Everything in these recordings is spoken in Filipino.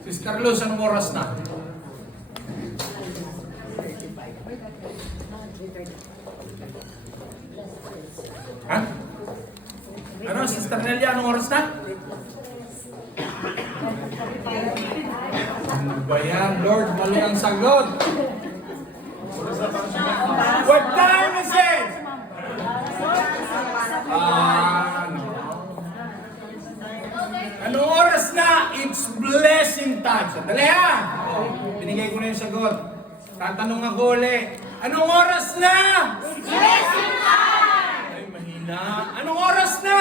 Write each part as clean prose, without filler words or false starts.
Sister Luz, anong oras na? Ha? Ano, Sister Nelia, anong oras na? Ano ba yan, Lord? Mali ang sagot. What time is it? Anong oras na? It's blessing time. Sandali ha! Binigay ko na yung sagot. Tatanong ako ulit. Anong oras na? It's blessing time! Ay, mahina. Anong oras na?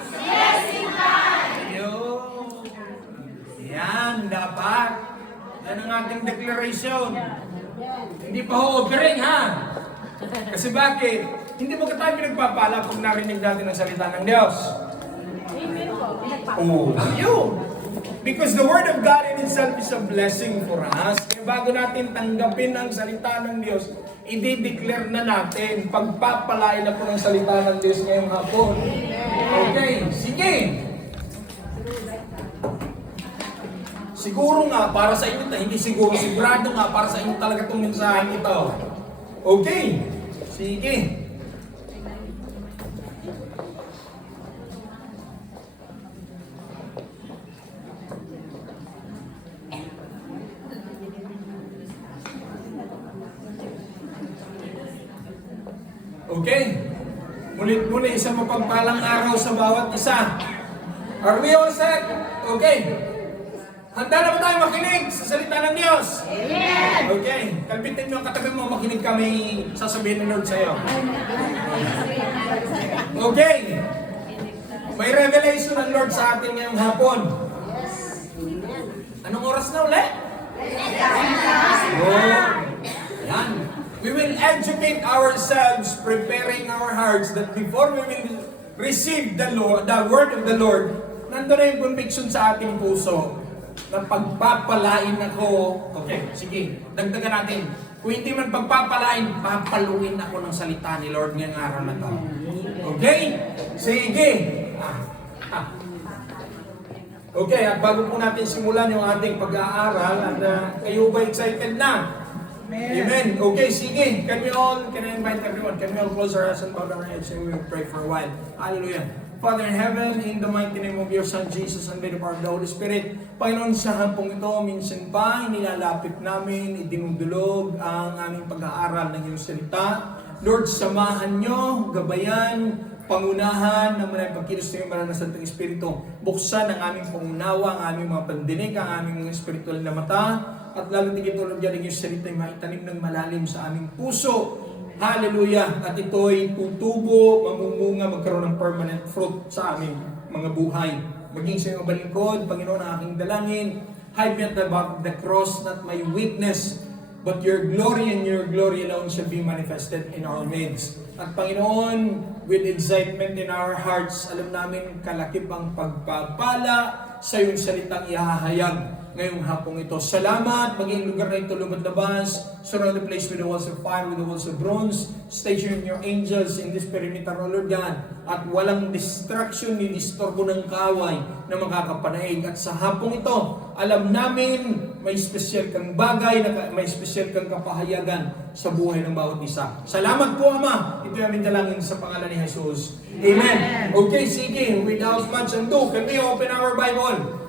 It's blessing time! Ayun. Yan, dapat. Yan ang ating declaration. Hindi pa ho-offering ha? Kasi bakit? Hindi mo tayo pinagpapala pag narinig natin ang salita ng Diyos. Oh, yun. Because the Word of God in itself is a blessing for us. Kaya bago natin tanggapin ang salita ng Diyos, i-declare na natin, pagpapalain na po ng salita ng Diyos ngayong hapon. Okay, sige. Siguro nga, para sa inyo, hindi siguro, sigurado nga, para sa inyo talaga itong mensahe ito. Okay, sige. Okay? Muli-muli, isang mapagpalang araw sa bawat isa. Are we all set? Okay. Handa na ba tayo makinig sa salita ng Diyos? Amen! Okay. Kalpitin mo ang katabi mo, makinig kami sasabihin ng Lord sa'yo. Okay. May revelation ng Lord sa atin ngayong hapon. Anong oras na ulit? Oh. Yan. We will educate ourselves, preparing our hearts that before we will receive the word of the Lord, nandun na yung conviction sa ating puso na pagpapalain ako. Okay, sige, dagdagan natin. Kung hindi man pagpapalain, papaluin ako ng salita ni Lord ngayong araw na to. Okay? Sige. Okay, at bago po natin simulan yung ating pag-aaral, at kayo ba excited na? Amen. Okay, sige. Can I invite everyone? Can we all close our eyes and bow our heads and we will pray for a while? Hallelujah. Father in heaven, in the mighty name of your Son Jesus and by the power of the Holy Spirit, Panginoon, sa hampong ito, minsan pa, nilalapit namin, idinudulog ang aming pag-aaral ng iyong salita. Lord, samahan nyo, gabayan, pangunahan ng mga pagkilos ng banal na Santong Espiritu. Buksan ang aming pangunawa, ang aming mga pandinig, ang aming mga espiritual na mata, at lalo tigit tulad yan ng iyong salita ay maitanim ng malalim sa aming puso. Hallelujah! At ito'y tutubo, mamumunga, magkaroon ng permanent fruit sa aming mga buhay. Maging sa iyong balingkod, Panginoon, ang aking dalangin, hide me at the back of the cross, not my weakness, but your glory and your glory alone shall be manifested in our midst. At Panginoon, with excitement in our hearts, alam namin kalakip ang pagpapala sa iyong salitang ihahayag ngayong hapong ito. Salamat, maging lugar na ito lumad-labas, surround the place with the walls of fire, with the walls of bronze, station your angels in this perimeter, O Lord God, at walang distraction ni disturbo ng kaaway na makakapanaig. At sa hapong ito, alam namin may special kang bagay, may special kang kapahayagan sa buhay ng bawat isa. Salamat po, Ama. Ito yung aming dalangin sa pangalan ni Jesus. Amen. Okay, sige. Without much ado, can we open our Bible?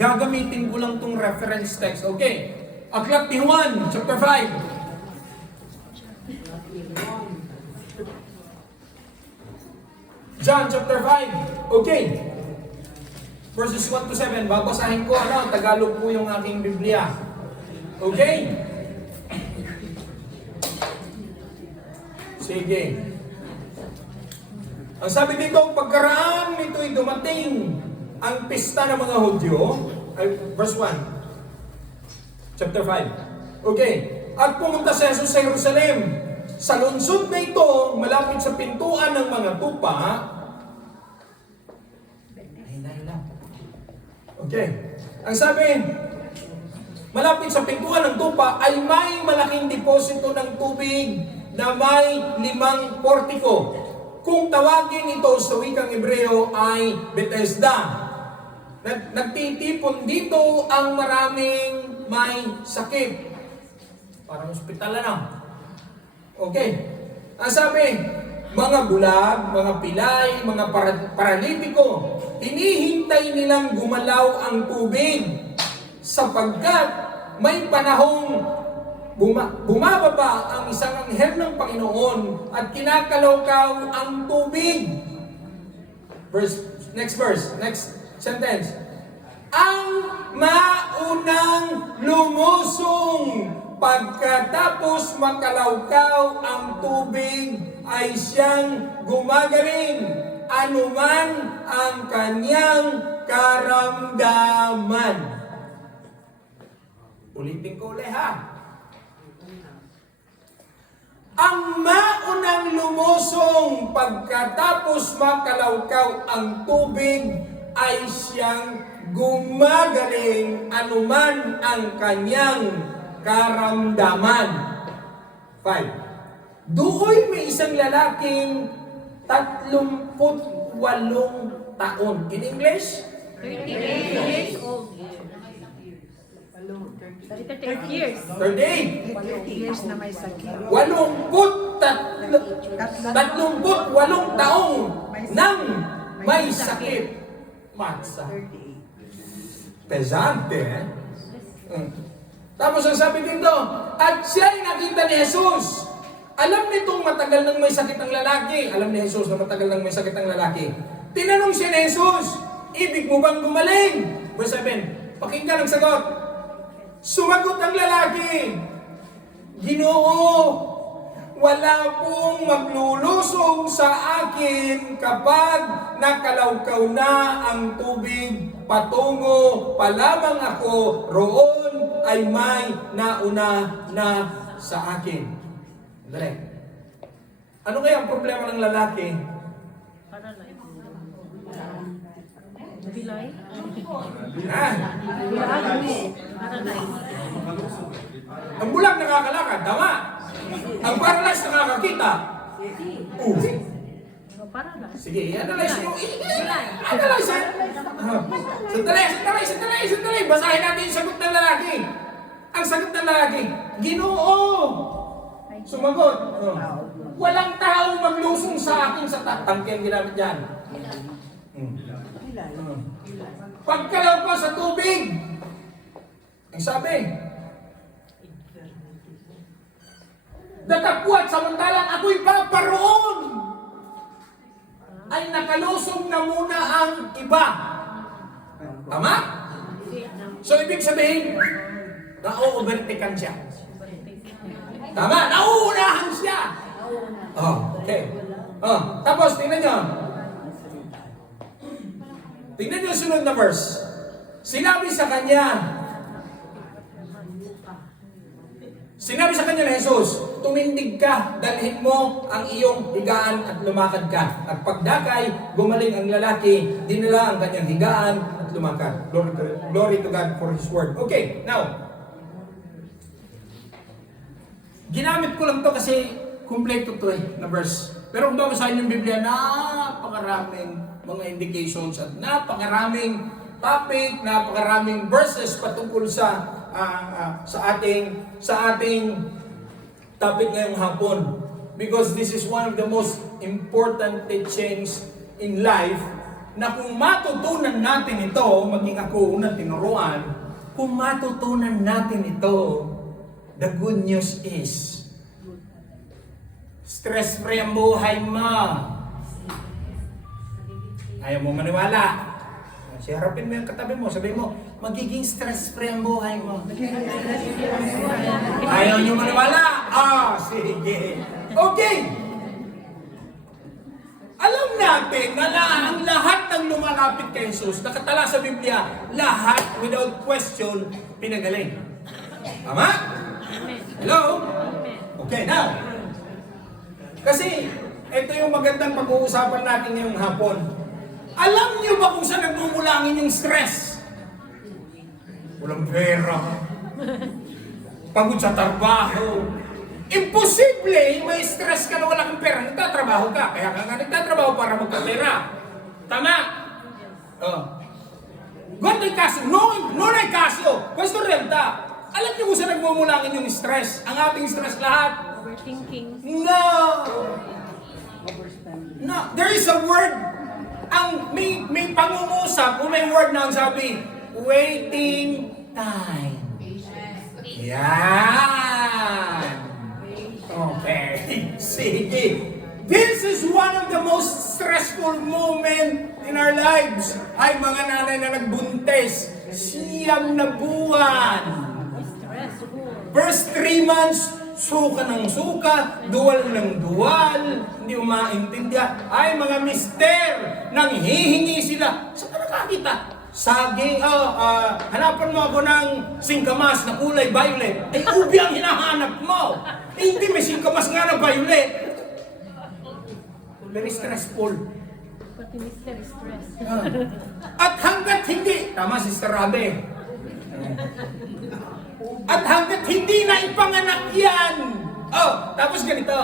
Gagamitin ko lang tong reference text. Okay. Aklat ni Juan, chapter 5. John chapter 5. Okay. Verses 1 to 7. Babasahin ko, Tagalog po yung aking Biblia. Okay? Sige. Ang sabi dito, pagkaraan nito'y dumating ang pista ng mga Hudyo, verse 1, chapter 5. Okay. At pumunta si Jesus sa Jerusalem. Sa lungsod na ito, malapit sa pintuan ng mga tupa, okay. Ang sabi, malapit sa pintuan ng tupa ay may malaking deposito ng tubig na may 5 portiko. Kung tawagin ito sa wikang Hebreo ay Bethesda. Nagtitipon dito ang maraming may sakit. Parang ospital na. Okay. Ang sabi, mga bulag, mga pilay, mga paralitiko, hinihintay nilang gumalaw ang tubig sapagkat may panahong bumababa ang isang anghel ng Panginoon at kinakalawkaw ang tubig. Next sentence. Ang maunang lumusong pagkatapos makalawkaw ang tubig ay siyang gumagaling anuman ang kanyang karamdaman. Ulitin ko ulit ha. Ang maunang lumusong pagkatapos makalawkaw ang tubig ay siyang gumagaling anuman ang kanyang karamdaman. 5. Doon may isang lalaking 38 taon. In English? 30 years old. 30 years. 38. 30 years na may sakit. 38 taong nang may sakit. Matsa. 38. Pesante, eh? Tapos ang sabi dito, at siya'y nakita ni Jesus. Alam nitong matagal nang may sakit ang lalaki. Alam ni Jesus na matagal nang may sakit ang lalaki. Tinanong siya ni Jesus, ibig mo bang gumaling? Verse 7, pakinggan ang sagot. Sumagot ang lalaki, Ginoo, wala pong maglulusong sa akin kapag nakalawkaw na ang tubig patungo pa lamang ako, roon ay may nauna na sa akin. Dali. Ano kaya ang problema ng lalaki? Bilay? Ha? Ang bulag nakakalakad, tama. Ang paralyzed nakakakita. Paralyzed. Sige, i-analyze mo. I-analyze it. Sandali. Basahin natin yung sagot ng lalaki. Ang sagot ng lalaki, Ginoo. Sumagot. Walang taong maglusong sa akin sa tangke ang ginamit dyan. Pagkalaw ko sa tubig. Ang sabi, datapwat samantalang ako'y paparoon ay nakalusong na muna ang iba. Tama? So ibig sabihin, na-overtaken siya. Tama? Nauunahan siya. Oh, okay. Oh, tapos tingnan nyo. Tingnan nyo sunod na verse. Sinabi sa kanya ni Jesus, tumindig ka, dalhin mo ang iyong higaan at lumakad ka. At pagdakay, gumaling ang lalaki, dinala ang kanyang higaan at lumakad. Glory to God for His word. Okay, now, ginamit ko lang to kasi kompleto to na verse. Pero kung babasahin yung Biblia, napakaraming mga indications at napakaraming topic, napakaraming verses patungkol sa ating topic ngayong hapon. Because this is one of the most important teachings in life na kung matutunan natin ito, maging ako unang tinuruan, kung matutunan natin ito, the good news is, stress-free ang buhay mo. Ayaw mo maniwala. Harapin mo yung katabi mo, sabihin mo, magiging stress-free ang buhay mo. Ayaw nyo maniwala? Sige. Okay. Alam natin na ang lahat ng lumalapit kay Jesus, nakatala sa Biblia, lahat, without question, pinagaling. Tama? Hello? Okay, now. Kasi, ito yung magandang pag-uusapan natin ngayong hapon. Alam niyo ba kung saan nagmumulangin yung stress? Walang pera. Pagod sa trabaho. Imposible may stress ka na wala kang pera. Nagtatrabaho ka. Kaya ka nga nagtatrabaho para magkapera. Tama? Oh. Guarda il caso, non è caso. Questo in realtà. Alam niyo kung saan nagmumula ang inyong stress? Ang ating stress lahat? Overthinking. No! No, there is a word. Ang may pangungusap, kung may word na ang sabi, waiting time. Yan! Okay, sige. This is one of the most stressful moment in our lives. Ay, mga nanay na nagbuntis, 9 na buwan. Stressful. First 3 months, suka ng suka, duwal ng duwal, hindi mo maintindihan. Ay, mga mister, nanghihingi sila. Saan ka nakakita? Saging, hanapan mo ako ng singkamas na kulay violet. Ay, ubi ang hinahanap mo. Eh, hindi, may singkamas nga na violet. Very stressful. Pati Mr. Stress. At hanggat hindi, tama Sister Rabe. At hanggat hindi na ipanganak yan. Oh, tapos ganito.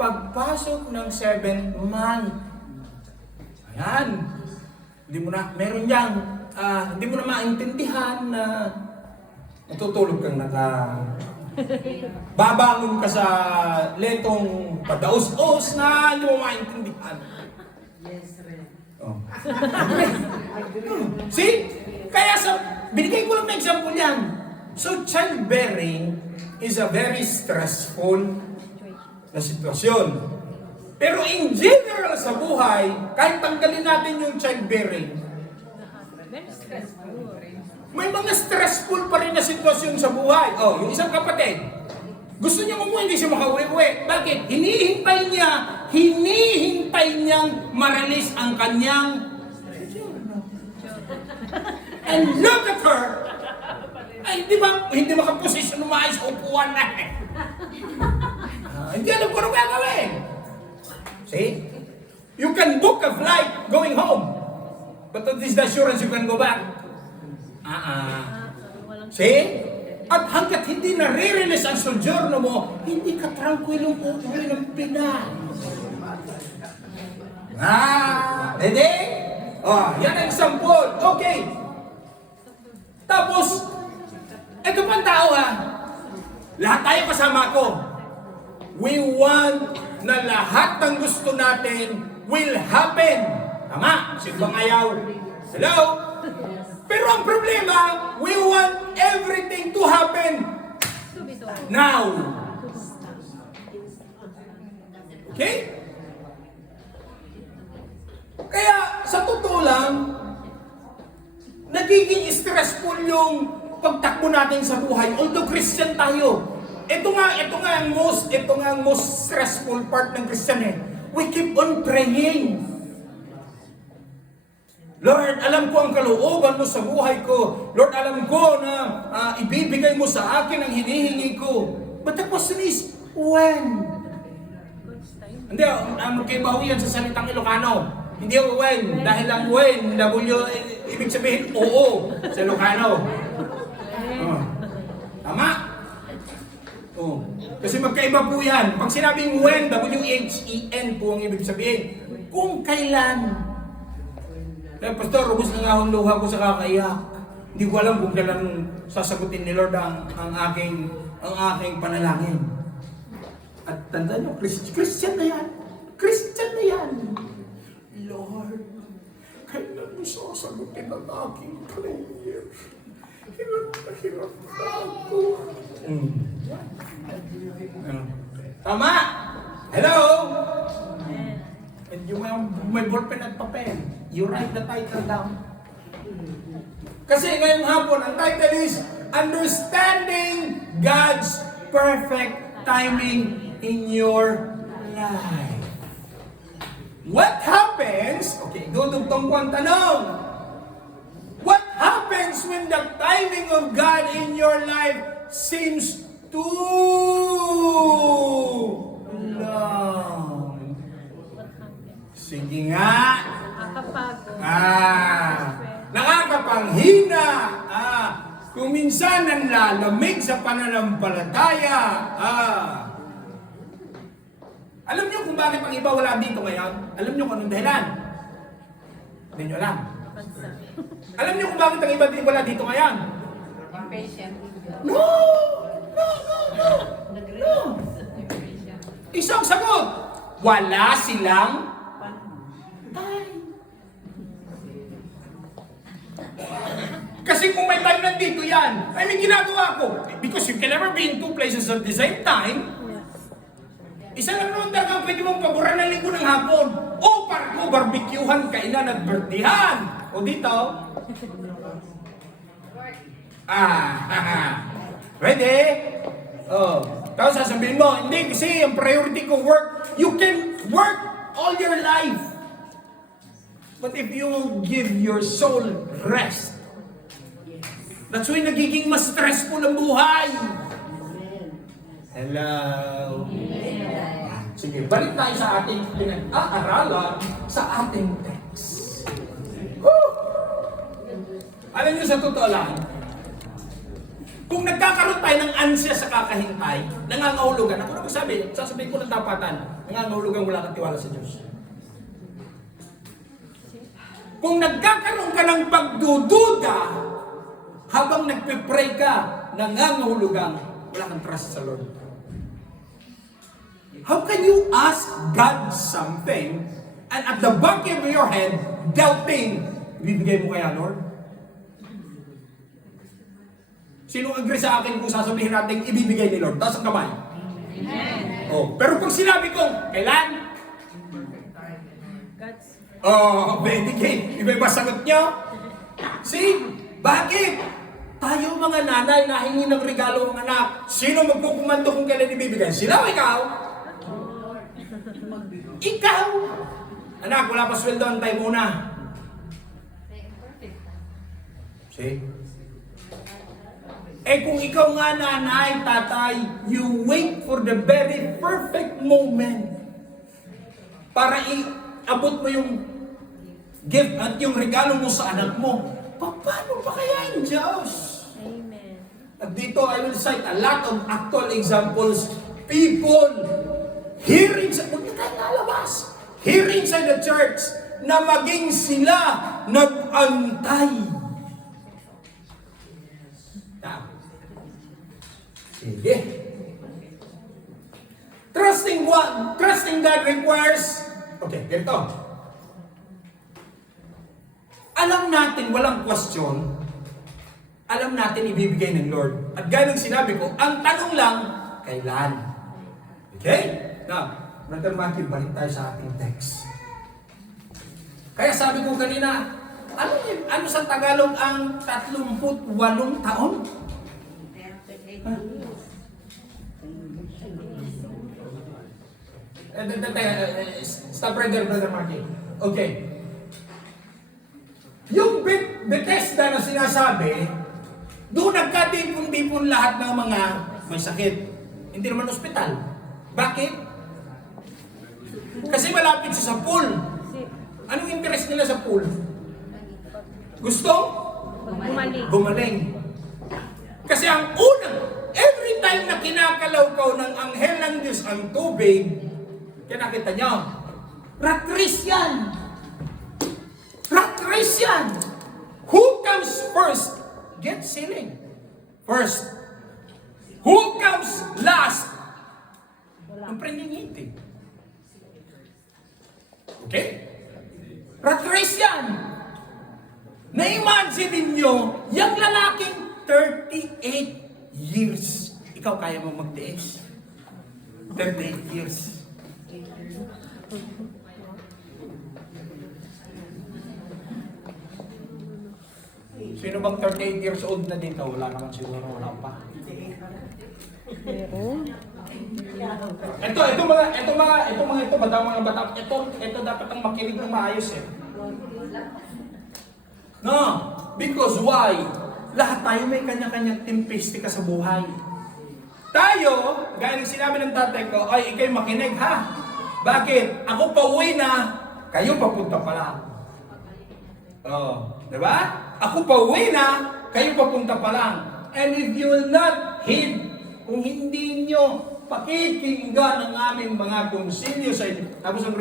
Pagpasok ng 7th month. Ayan. Hindi mo na, meron yang, hindi mo na maintindihan na matutulog kang babangon ka sa letong padaos-os na hindi mo maintindihan. Yes, Ren. Oh. See? Kaya binigay ko lang na example yan. So, childbearing is a very stressful na sitwasyon. Pero in general sa buhay, kahit tanggalin natin yung childbearing, Very stressful. may mga stressful pa rin na sitwasyon sa buhay. Oh, yung isang kapatid, gusto niya umuwi, hindi siya makauwi-uwi. Bakit? Hinihintay niyang maralis ang kanyang and look at her. Ay, di ba, hindi makaposisyon umayos sa upuan na eh. Hindi alam ko ano gagawin. See? You can book a flight going home. But that is the assurance you can go back. Walang See? At hanggat hindi nare-release ang sojourno mo, hindi ka tranquilong uuwi ng Pinas. Ready? Oh, yan ang example. Okay. Tapos, ito pang tao ha. Lahat tayo kasama ko. We want na lahat ng gusto natin will happen. Tama? Sino bang ayaw? Hello? Pero ang problema, we want everything to happen now. Okay? Kaya, sa totoo lang, nagiging stressful yung pagtakbo natin sa buhay. Although Christian tayo, ito nga ang most stressful part ng Christian eh. We keep on praying. Lord, alam ko ang kalooban mo sa buhay ko. Lord, alam ko na ibibigay mo sa akin ang hinihingi ko. But the question is, when? Hindi, magkaibaho yan sa salitang Ilocano. Hindi when, dahil ang when, ibig sabihin, oo, sa Ilocano. Tama? Oh. Kasi magkaiba po yan. Pag sinabing when, W-H-E-N po ang ibig sabihin. Kung kailan. Kaya Pastor, ubos na nga akong luha ko sa kakaiyak. Hindi ko alam kung kailan sasagutin ni Lord ang aking panalangin. At tandaan nyo, Christian na yan. Christian na yan. Lord, kailan mo sasagutin ang aking prayer? Hirap na ako. Tama! Hello! And yung may ballpen at papel, you write the title down. Kasi ngayong hapon, ang title is Understanding God's Perfect Timing in Your Life. What happens? Okay, dudugtong ko ang tanong. What happens when the timing of God in your life seems too long? Sige nga. nakakapagod. Nakakapanghina. Kung minsan nanlalamig sa pananampalataya. Alam niyo kung bakit ang iba wala dito ngayon? Alam niyo kung anong dahilan? Hindi niyo alam. Bansa. Alam niyo kung bakit ang iba di wala dito ngayon? Impatient. No! No, no, no! No! Isang sagot! Wala silang time. Kasi kung may time nandito yan, ay may ginagawa ko. Because you can never be in two places at the same time. Yes. Isa lang naman talaga pwede mong paboran ng linggo ng hapon. O parko, barbecuehan, kainan at birthdayan. O dito. Pwede. Oh. Tapos sasabihin mo, hindi kasi ang priority ko work. You can work all your life. But if you will give your soul rest, that's why nagiging mas stressful ang buhay. Hello. Sige, balik tayo sa ating pinag-aaralan sa ating text. Woo! Alam niyo sa totoo lang, kung nagkakaroon tayo ng ansya sa kakahintay, nangangahulugan, ako na magsabi, sasabihin ko ng tapatan, nangangahulugan wala kang tiwala sa Diyos. Kung nagkakaroon ka ng pagdududa, habang nagpe-pray ka, nangangahulugan wala kang trust sa Lord. How can you ask God something and at the back of your head, doubting, ibibigay mo kaya, Lord? Sino agree sa akin kung sasabihin natin ibibigay ni Lord? Taas ang kamay. Amen. Oh, pero pag sinabi ko, kailan? God's Oh, benigay. Iba-iba sagot niyo? See? Bakit? Tayo mga nanay na hingi ng regalo ang anak. Sino magkukumando kung kailan ibibigay? Sila o ikaw? Ikaw! Anak, wala pa sweldo, antay muna. See? Eh kung ikaw nga nanay, tatay, you wait for the very perfect moment para iabot mo yung gift at yung regalo mo sa anak mo. Paano pa kaya yung Diyos? Amen. At dito, I will cite a lot of actual examples. People here inside, huwag na tayo lalabas. Here inside the church, na maging sila nag-antay. Sige. Trusting God requires, okay, ganito. Alam natin, walang question, alam natin ibibigay ng Lord. At gaya ng sinabi ko, ang tanong lang, kailan? Okay? Now, Brother Matthew, balik tayo sa ating text. Kaya sabi ko kanina, ano sa Tagalog ang 38 taon? Stop right there, Brother Matthew. Okay. Yung Bethesda na sinasabi, doon nagkatipon-tipon lahat ng mga may sakit. Hindi naman ospital. Bakit? Kasi malapit siya sa pool. Anong interest nila sa pool? Gusto? Gumaling. Gumaling. Kasi ang unang, every time na kinakalawkaw ng anghel ng Diyos ang tubig, kinakita nyo, rat race yan. Rat race yan. Who comes first gets healing. First. Who comes last? Ang prendingiti. Okay? Rat race yan. Na-imagine ninyo, yung lalaking 38 years. Ikaw kaya mo magtiis? 38 years. Sino bang 38 years old na dito? Wala naman siguro, wala pa. Ito, mga bata. Ito dapat ang makinig ng maayos eh. No, because why? Lahat tayo may kanya-kanyang tempistika sa buhay. Tayo, gaya ng sinabi ng tatay ko, ay ikay makinig ha. Bakit? Ako pauwi na, kayo papunta pa lang. Oh, di ba? Ako pauwi na, kayo papunta pa lang. And if you will not heed, kung hindi nyo pakikinggan ang aming mga konsilyo sa inyo. Tapos ang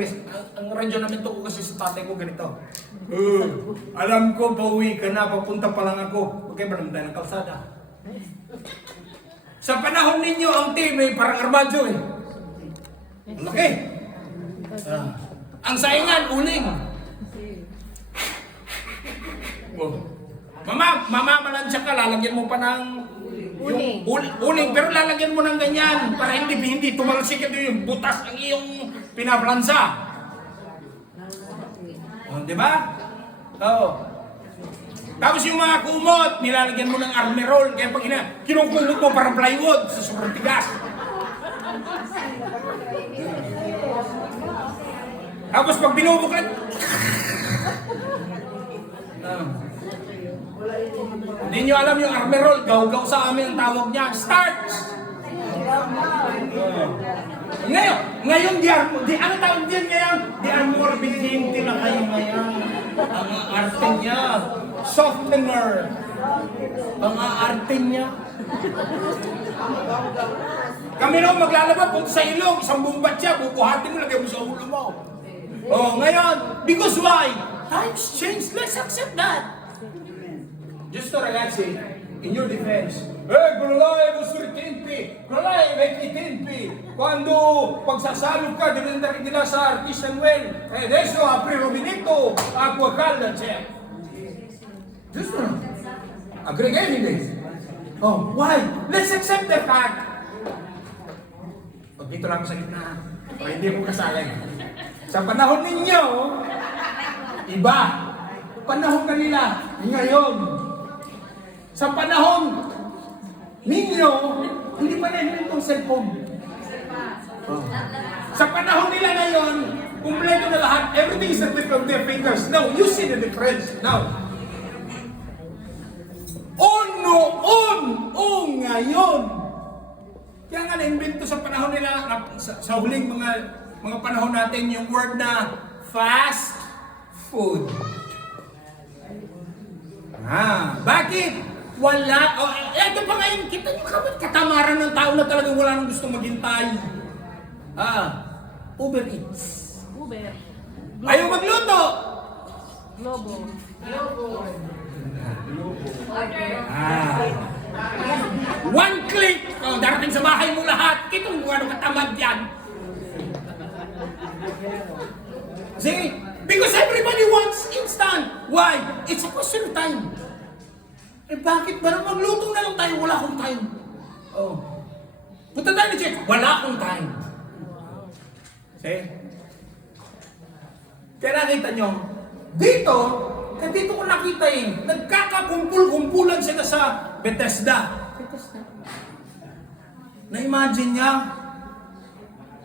radyo namin to ko kasi sa tatay ko ganito. Alam ko, pauwi ka na, papunta pa lang ako. Okay ba naman tayo ng kalsada? Sa panahon ninyo, ang team ay parang armadyo eh. Okay. Ang saingan, uling. Mamamalansya ka, lalagyan mo pa ng uling, pero lalagyan mo ng ganyan para hindi tumalsik yung butas ang iyong pinaplansa. Di ba? Oo. Tapos yung mga kumot, nilalagyan mo ng armerol, kaya pag kinukumot mo parang plywood sa sobrang tigas. Tapos pag binubuklat, hindi nyo alam yung armerol, gaw-gaw sa amin ang tawag niya, starch! Ngayon, ano tawag din ngayon? Di armorbidinti na kayo ngayon. Ang arte niya, softener. Ang arte niya. Kami naman maglalaba, punta sa ilong, isang bumbat siya, bubuhatin mo, lagay mo sa ulo mo. Oh, ngayon, because why? Times change, let's accept that. Just to relax it, in your defense, gulay, gusto ritinpi, gulay, may kitinpi. Quando pagsasalog ka, dinandarin nila sa artisan well, adesso apri Robinito, aqua calda c'è. Just to aggregating this. Oh, why? Let's accept the fact. Pag dito lang sa gitna, o hindi mo kasali. Sa panahon ninyo, iba. Panahon kanila, ngayon. Sa panahon ninyo, hindi pa na itong cellphone. Oh. Sa panahon nila ngayon, kumpleto na lahat, everything is at the tip of their fingers. Now, you see the difference. Now, ngayon. Kaya nga na-invento sa panahon nila, sa huling mga panahon natin, yung word na fast food. Bakit? Wala. Ito pa ngayon, kita nyo katamaran ng tao na talagang wala nang gusto maghintay. Uber Eats. Uber. Ayaw magluto. Globo. One click. Darating sa bahay mo lahat. Kitong kung ano katamad yan. See? Because everybody wants instant. Why? It's a question of time. Bakit ba nang magluto na lang tayo? Wala akong time. Punta tayo ni Check. Wala akong time. See? Kaya nakita nyo, dito ko nakita nagkakakumpul-kumpulan sila sa Bethesda. Na-imagine niya,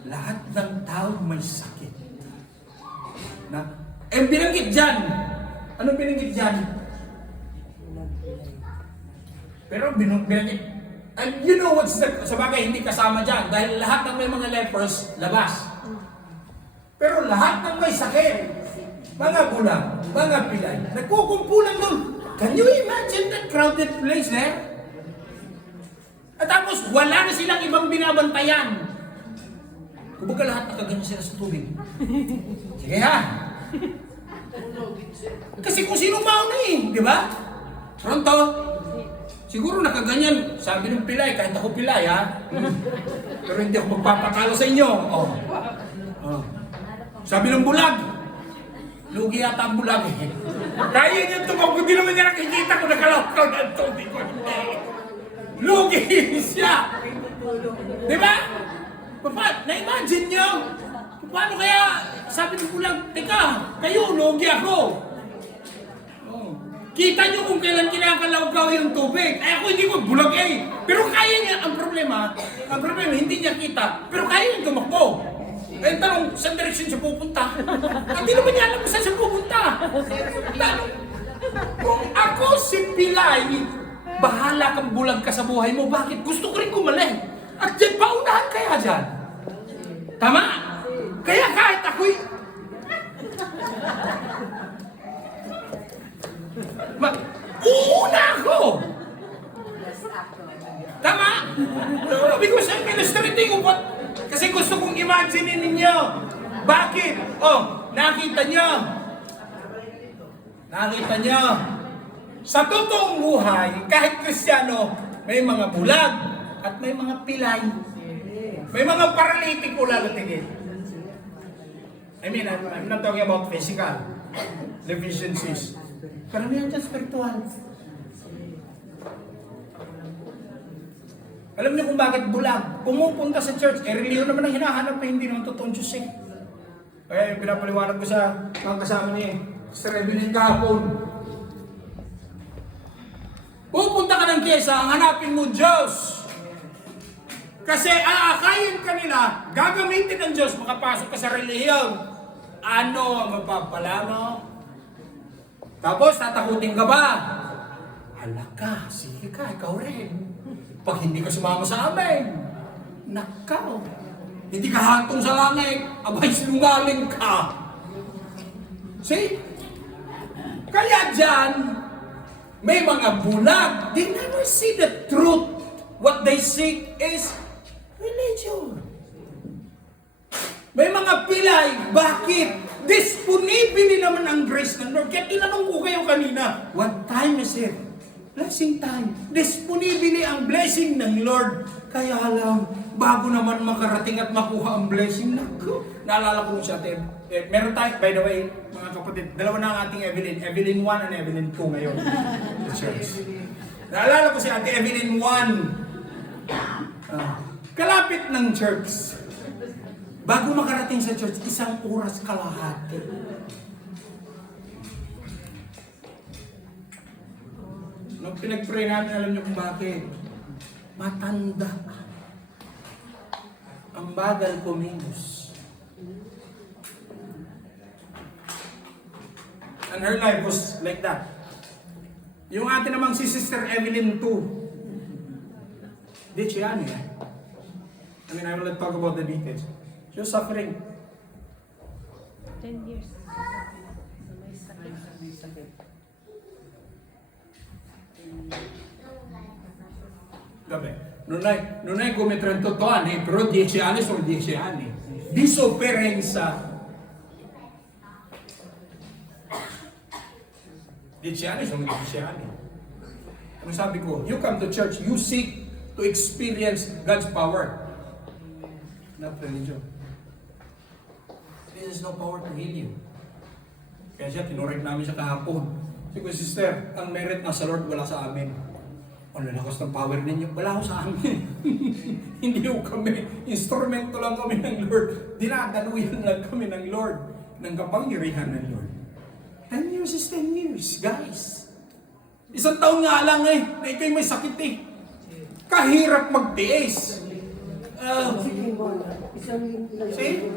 lahat ng tao may sakit. Binanggit dyan. Anong binanggit dyan? Pero binanggit. And you know what's sa bagay, hindi kasama dyan. Dahil lahat ng may mga lepers, labas. Pero lahat ng may sakit, mga bulag, mga pilay, nagkukumpulan doon. Can you imagine that crowded place there? At tapos, wala na silang ibang binabantayan. Kumbaga lahat nakaganyan sila sa tubig. Sige ha. Kasi kung sino mauna di ba? Pronto? Siguro nakaganyan. Sabi ng pilay, kahit ako pilay ha. Pero hindi ako magpapakala sa inyo. Sabi ng bulag, lugi yata ang bulag eh. Kaya niya tumakbo, di naman niya nakikita ko nakalaw-kaw ng tubig ko. Lugi siya! Di ba? Na-imagine niyo? Paano kaya sabi ng bulag, teka, kayo, lugi ako. Kita niyo kung kailan kinakalaw-kaw yung tubig. Ay ako hindi ko bulag eh. Pero kaya niya, ang problema hindi niya kita, pero kaya niya tumakbo. Eh, tanong, saan direksyon siya pupunta? At di naman niya alam kung saan siya pupunta. Kung ako si Pilay, bahala kang bulag ka sa buhay mo. Bakit? Gusto ko rin gumaling. At dyan, paunahan kaya dyan. Tama? Kaya kahit ako'y... uuna ako! Tama? Because I'm illustrating what, kasi gusto kong imagine ninyo. Bakit? Oh, nakita nyo. Nakita nyo. Sa totoong buhay, kahit Kristiyano, may mga bulag at may mga pilay. May mga paralytic o lalatingin. I mean, I'm not talking about physical deficiencies. Karamihan dyan spiritual. Alam niyo kung bakit bulag? Pumupunta sa church, reliyon naman ang hinahanap na hindi naman totoong Diyos eh. Kaya yung pinapaliwanag ko sa mga kasama niya, sa Evelyn kahapon. Pupunta ka ng kesa, ang hanapin mo Diyos. Kasi aakayin ka nila, gagamitin ng Diyos, makapasok ka sa reliyon. Ano ang mapapala mo? Tapos tatakutin ka ba? Hala ka, sige ka, ikaw rin. Pag hindi ka sumama sa amin, nakaw. Hindi ka hantong sa langit, abay sinungaling ka. See? Kaya dyan, may mga bulag, they never see the truth. What they seek is religion. May mga pilay, bakit? Disponible naman ang grace ng Lord. Kaya tinanong ko kayo kanina, what time is it? Blessing time. Disponible ang blessing ng Lord. Kaya lang, bago naman makarating at makuha ang blessing, naku, naalala ko sa atin. Meron tayo, by the way, mga kapatid, dalawa na ang ating Evelyn. Evelyn 1 and Evelyn 2 ngayon. The church. Naalala ko si ate Evelyn 1. Kalapit ng church. Bago makarating sa church, 1 oras kalahati. Nung pinag-pray namin, alam niyo kung bakit? Matanda. Ang bagal kumilos. And her life was like that. Yung atin namang si Sister Evelyn 2. Di siya yan eh. I mean, I will not talk about the details. She was suffering. 10 years. So may sakit. Gabi. Non è come 38 anni, però 10 anni sono 10 anni. Di sofferenza. 10 anni sono 10 anni. Ano sabi ko? You come to church, you seek to experience God's power. Not religion. This is no power to heal you. Kaya siya, kinurek namin siya kahapon. Sabi ko, sister, ang merit na sa Lord, wala sa amin. Ano lakas ng power ninyo? Wala ko sa amin. Hindi ko kami. Instrumento lang kami ng Lord. Dinadaluyan lang kami ng Lord. Ng kapangyarihan ng Lord. 10 years is 10 years, guys. 1 taon nga lang eh, na ikaw'y may sakit eh. Kahirap magtiis. See?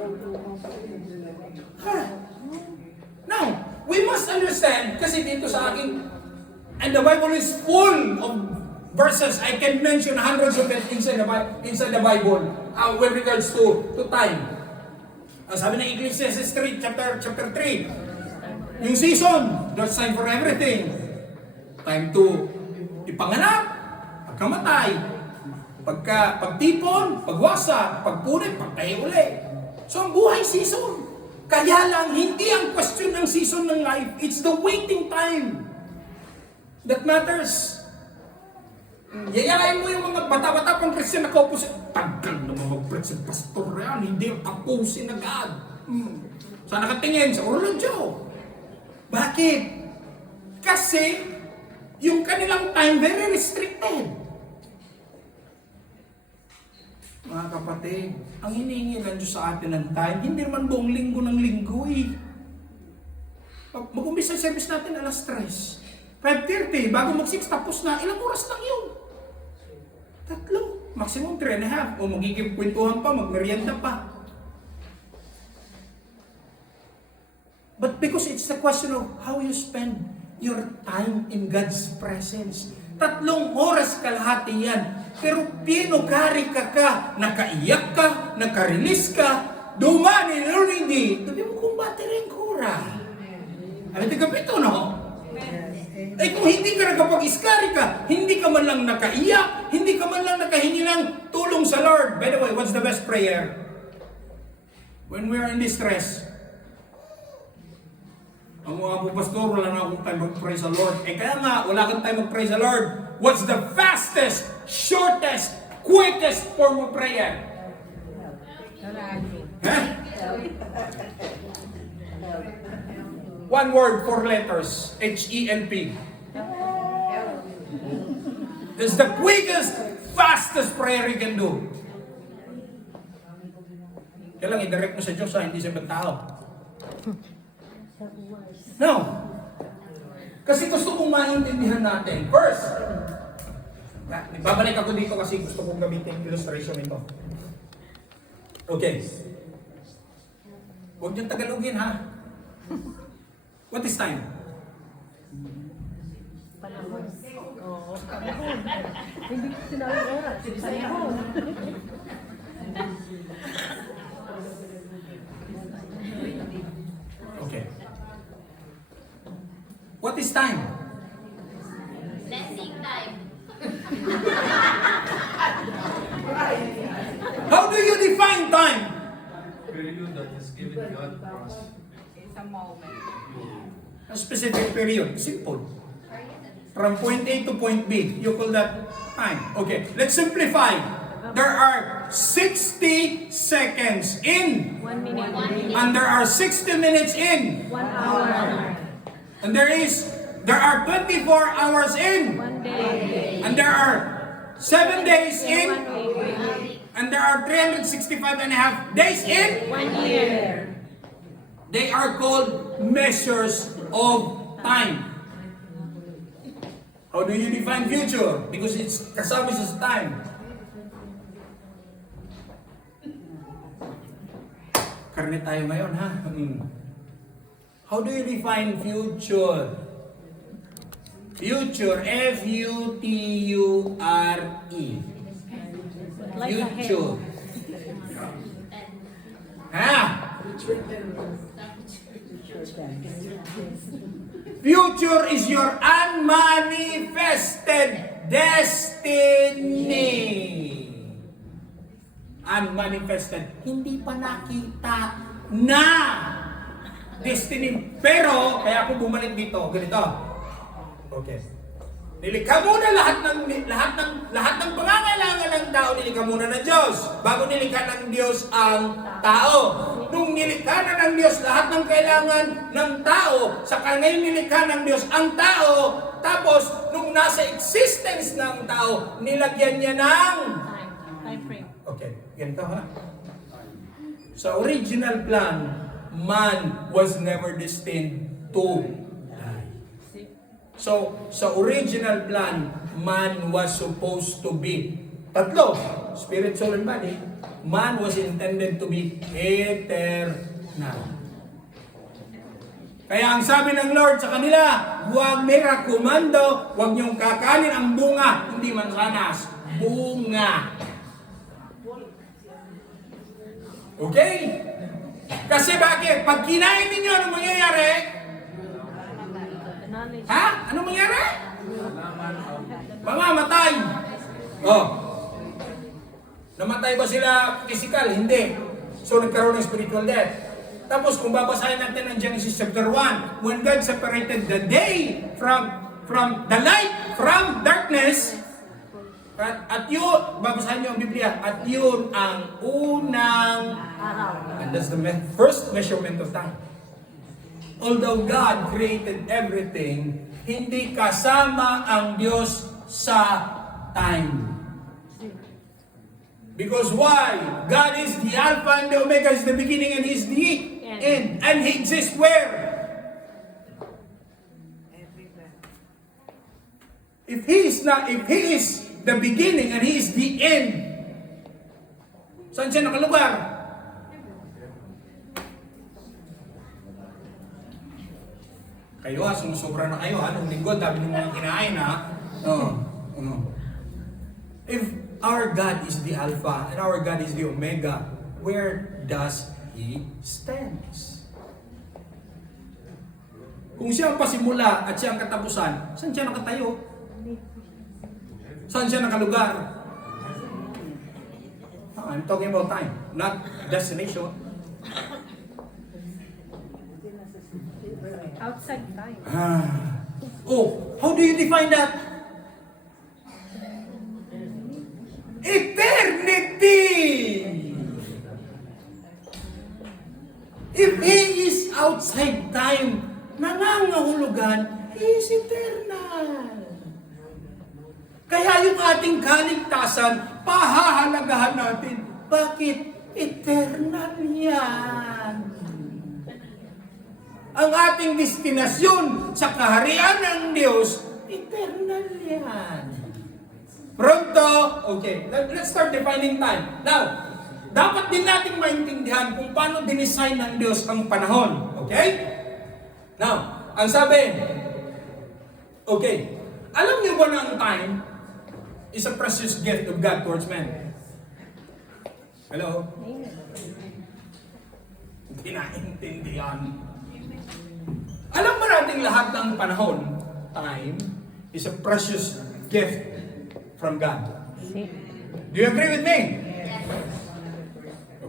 Now, we must understand, kasi dito sa akin, and the Bible is full of verses. I can mention hundreds of it inside the Bible with regards to time. Sabi ng Ecclesiastes 3, chapter 3, yung season, there's time for everything. Time to ipanganak, pagkamatay, pagtipon, pagwasa, pagpunit, pagtayo uli. So ang buhay season. Kaya lang, hindi ang question ng season ng life. It's the waiting time that matters. Yayain mo yung mga bata-bata pang Christian na kaupo siya. Tagal naman mag-preach ng pastor yan. Hindi yung tapusin agad. Saan nakatingin? Sa orologyo. Bakit? Kasi yung kanilang time very restricted. Mga kapatid, ang hinihingi ng Diyos sa atin ng time, hindi naman buong linggo ng linggo eh. Mag-umpisa sa service natin alas 3. 5:30, bago mag-6 tapos na, ilang oras lang yun? 3, maximum 3.5. O magiging kwentuhan pa, magmerienda pa. But because it's the question of how you spend your time in God's presence. 3 oras kalahati yan. Pero pinugari ka, nakaiyak ka, nakarelease ka, dumani, hindi. Sabi mo kung battery ang kura. Alam di kapito, no? Eh kung hindi ka nakapag-iskari ka, hindi ka man lang nakaiyak, hindi ka man lang nakahingi ng ng tulong sa Lord. By the way, what's the best prayer? When we are in distress. Ang mga pastor, wala na akong time mag-pray sa Lord. Eh kaya nga, wala kang time mag-pray sa Lord. What's the fastest, shortest, quickest form of prayer? Huh? One word, 4 letters. H-E-L-P. It's the quickest, fastest prayer you can do. Kaya lang, i-direct mo sa Diyos, hindi sa ibang tao. No. Kasi gusto kong maintindihan natin. First, babalik ako dito kasi gusto kong gamitin yung illustration ito. Okay. Huwag niyong Tagalogin, ha? What is time? Panahon. Oo, panahon. Hindi ko sinabi oras. Panahon. Okay. What is time? Blessing time. How do you define time? Period that is given God for us. It's a moment. A specific period. Simple. From point A to point B. You call that time. Okay. Let's simplify. There are 60 seconds in. 1 minute. And there are 60 minutes in. 1 hour. And there are 24 hours in. 1 day. And there are 7 days 1 in. week. And there are 365 and a half days in. 1 year. They are called measures of time. How do you define future? Because it's kasama sa time. Karne tayo ngayon, ha? How do you define future? Future, F-U-T-U-R-E. Like Future. Ha? Future is your unmanifested destiny. Unmanifested. Hindi pa nakita na destiny. Pero, kaya ako bumalik dito. Ganito. Okay. Nilikha muna lahat ng pangangailangan ng tao, nilikha muna ng Diyos. Bago nilikha ng Diyos ang tao. Nung nilikha na ng Diyos lahat ng kailangan ng tao, saka ngayon nilikha ng Diyos ang tao, tapos nung nasa existence ng tao, nilagyan niya ng... Time frame. Okay, ganito ha. Sa original plan, man was never destined to die. So, sa original plan, man was supposed to be tatlo, spirit, soul, and body. Man was intended to be eternal. Kaya ang sabi ng Lord sa kanila, huwag mera kumando, huwag niyong kakanin ang bunga, hindi mansanas, bunga. Okay? Kasi bakit? Pag kinain ninyo, ano mangyayari? Knowledge. Ha? Ano mangyayari? Mamamatay. Oh. Namatay ba sila physical? Hindi. So nagkaroon ng spiritual death. Tapos kung babasahin natin ang Genesis chapter 1, when God separated the day from the light from darkness, at yun, babasahin niyo ang Biblia, at yun ang unang Araw. and that's the first measurement of time. Although God created everything, hindi kasama ang Diyos sa time. Because why? God is the Alpha and the Omega, is the beginning and He is the end. And He exists where? If He is the beginning and He is the end, saan siya nakalugar? Kayo ha, sumusobra na kayo ha. Nung linggo, dami ng mga kinain ha. If our God is the Alpha and our God is the Omega, where does He stands? Kung siya ang pasimula at siya ang katapusan, saan siya nakatayo? Saan siya nakalugar? I'm talking about time, not destination. Outside time. Oh, how do you define that? Eternity! If He is outside time, nangangahulugan, He is eternal. Kaya yung ating kaligtasan, pahahalagahan natin. Bakit? Eternal yan. Ang ating destinasyon sa kaharian ng Diyos, eternal yan. Pronto? Okay, let's start defining time. Now, dapat din nating maintindihan kung paano dinesign ng Diyos ang panahon. Okay? Now, ang sabi, okay, alam niyo ba na ang time is a precious gift of God towards man? Hello? Hindi naintindihan. Alam ba natin lahat ng panahon, time, is a precious gift from God? Do you agree with me?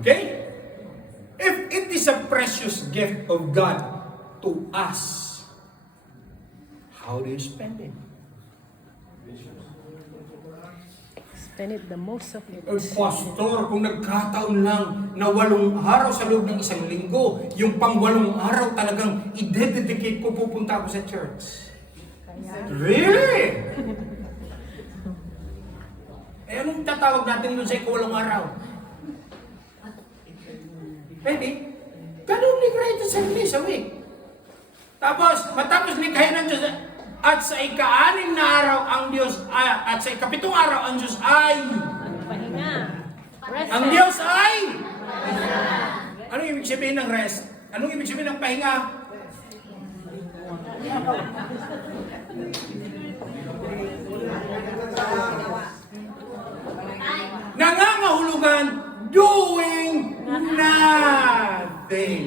Okay? If it is a precious gift of God to us, how do you spend it? Spend it the most of it. Pastor, kung nagkataon lang na 8 araw sa loob ng isang linggo, yung pang 8 araw talagang i-dedicate ko, pupunta ako sa church. Really? Eh, anong tatawag natin doon sa ika-8 araw? Pwede? Ganun ni Christ 7 days a week. Tapos, matapos likhain ng Diyos, at sa ika-6 na araw ang Diyos, at sa ika-7 araw ang Diyos ay, Pahinga. Rest. ang Diyos ay, anong ibig sabihin ng rest? Anong ibig sabihin ng pahinga? Nangangahulugan, doing nothing.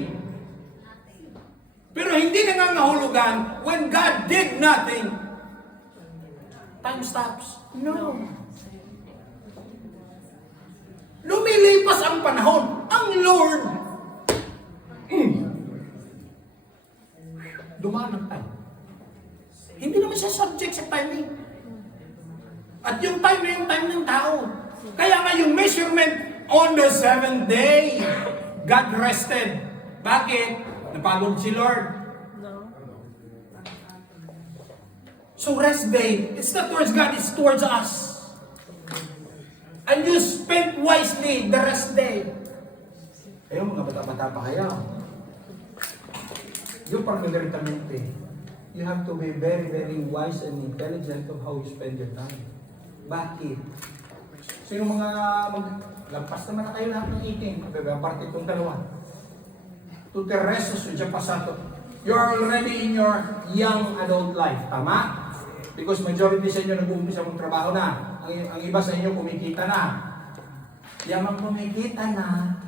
Pero hindi nangangahulugan, when God did nothing, time stops. No. Lumilipas ang panahon. Ang Lord, dumaan ang time. Hindi naman siya subject sa timing. At yung time na yung time ng tao. Kaya nga yung measurement on the 7th day, God rested. Bakit? Napagod si Lord. No. So rest day, it's not towards God, it's towards us. And you spend wisely the rest day. Ayun, mga bata-bata pa kayo. Yung particularmente, you have to be very, very wise and intelligent of how you spend your time. Bakit? Sino lagpas naman na kayo lahat ng 18, parte itong dalawa. To the rest of the pasato. You're already in your young adult life. Tama? Because majority sa inyo nag-uumpisa mong trabaho na. Ang iba sa inyo kumikita na. Yamang kumikita na.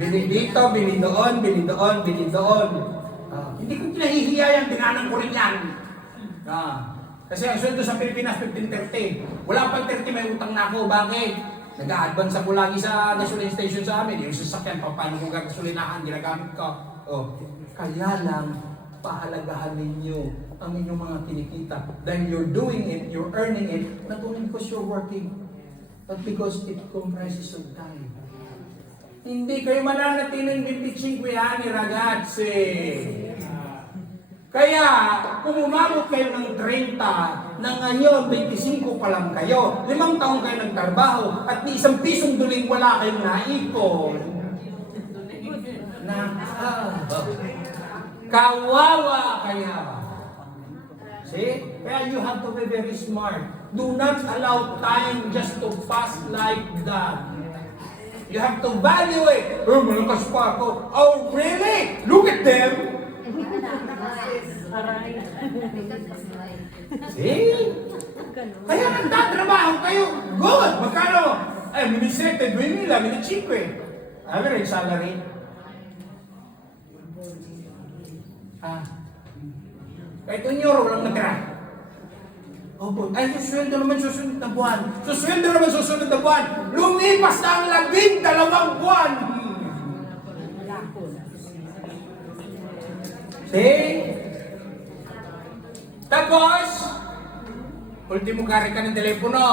Bili dito, bili doon, bili doon, bili doon. Hindi ko kinahihiya yan, dinanang ko rin yan. Kasi ang sweldo sa Pilipinas, 15.30. Wala pang 30, may utang na ako. Bakit? Nag-a-advance ako lagi sa gasoline station sa amin. Yung sasakyan, paano kung gagasolinahan, ginagamit ko. Kaya lang, pahalagahan ninyo ang inyong mga kinikita. Dahil you're doing it, you're earning it, not only because you're working, but because it comprises of time. Hindi kayo mananatiling 25 anni ragazzi. Kaya, kung umabot kayo ng 30, na ngayon 25 pa lang kayo, 5 taon kayo nagtrabaho, at ni 1 pisong duling wala kayong naipon. Kawawa kaya. See? Kaya you have to be very smart. Do not allow time just to pass like that. You have to value it. Oh, malakas pa ako. Oh, really? Look at them. See? Kaya nagtatrabaho kayo. Good. Magkano? Minisete, 2,000, minichikwe. Average salary. Kahit €1 walang natira. Opo. Ay, susweldo naman susunod na buwan. Susweldo naman susunod na buwan. Lumipas na ang 12 buwan. See? Tapos, ultimo kare ka ng telepono.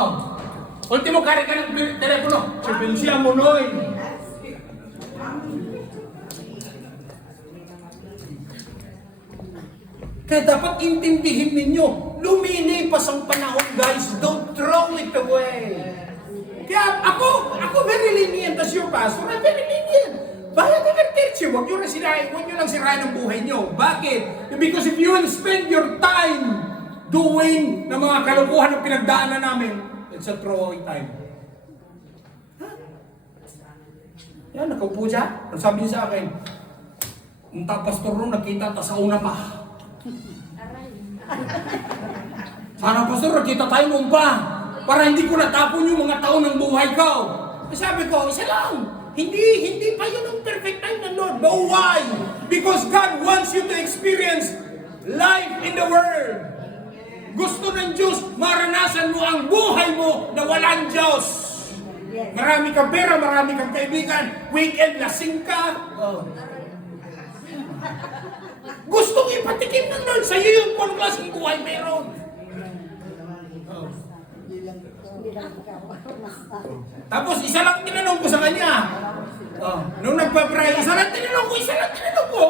Ultimo kare ka ng telepono. Siya mo noy. Kaya dapat intindihin ninyo, lumilipas ang panahon, guys. Don't throw it away. Kaya ako very lenient as your pastor. I'm very lenient. Bakit never teach you? Huwag nyo lang sirain ang buhay nyo. Bakit? Because if you will spend your time doing ng mga kalokohan na pinagdaanan namin, it's a throwaway time. Huh? Yan, nakaupo siya. Ang sabi niya sa akin, ang pastor nung nakita ta sa una pa. Sana pastor, nakita tayo mong pa. Para hindi ko natapon yung mga taon ng buhay ko. Sabi ko, isa lang. Hindi pa yun ang perfect time ng Lord. But why? Because God wants you to experience life in the world. Gusto ng Diyos, maranasan mo ang buhay mo na walang Diyos. Marami kang pera, marami kang kaibigan, weekend, lasing ka. Oh. Gustong ipatikim ng Lord sa iyo yung kung klaseng buhay meron. Oh. Tapos isa lang tinanong ko sa kanya. Oh, nung nagpa-pray, isa lang tinanong ko.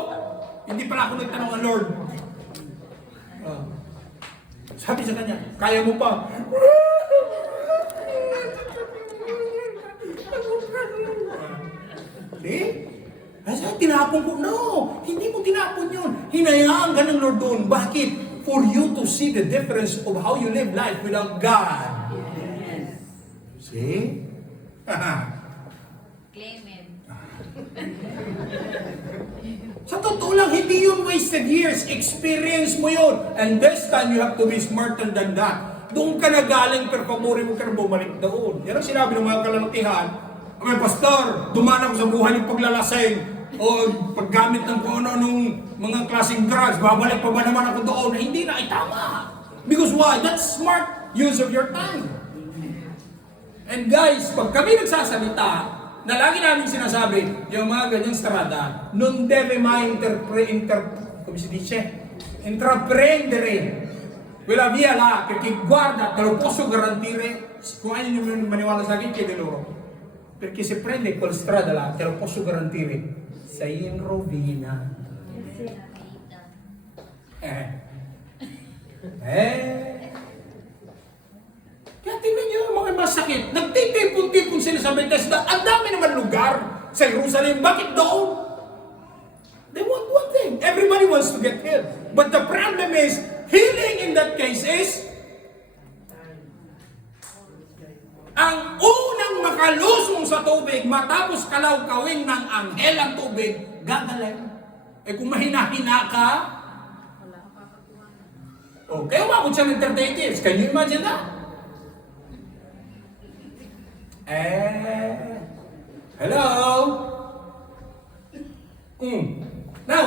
Hindi pala ako nagtanong ang Lord. Oh. Sabi sa kanya, kaya mo pa. See? Kasi tinapon ko. No, hindi mo tinapon yun. Hinayaan ka ng Lord doon. Bakit? For you to see the difference of how you live life without God. See? Claim it. Sa totoo lang, hindi yun wasted years. Experience mo yun. And this time, you have to be smarter than that. Doon ka na galing, pero pamuri mo ka na bumalik doon. Yan ang sinabi ng mga kalalakihan. Ay, pastor, dumaan ako sa buhay ng paglalasing o paggamit ng kung ano-anong mga klaseng drugs. Babalik pa ba naman ako doon? Hindi na, ay tama. Because why? That's smart use of your time. And guys, pag kami nagsasalita, na lagi namin sinasabi, yung mga ganyang strada, non deve mai intraprendere quella via là, perché guarda, te lo posso garantire, kung ayaw nyo maniwala sa akin, chiede loro. Perché se prende quella strada là, te lo posso garantire, sei in rovina. Kaya tingnan nyo yung mga masakit. Nagtitipon-tipon sila sa Bethesda. Ang dami naman lugar sa Jerusalem. Bakit doon? They want one thing. Everybody wants to get healed. But the problem is, healing in that case is, ang unang makalusong sa tubig, matapos kalawkawin ng anghel ang tubig, gagaling. Eh kung mahina-hina ka, okay, umabot siya ng 38 years. Can you imagine that? Hello? Now,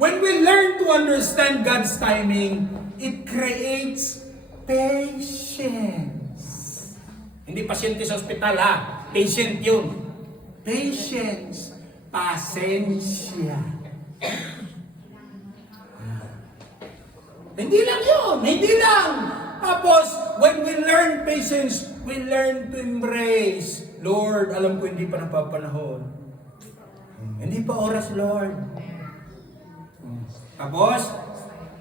when we learn to understand God's timing, it creates patience. Hindi pasyente sa ospital, ha? Patient yun. Patience. Pasensya. Hindi lang yun. Hindi lang. Tapos, when we learn patience, we learn to embrace. Lord, alam ko hindi pa napapanahon. Hindi pa oras, Lord. Tapos,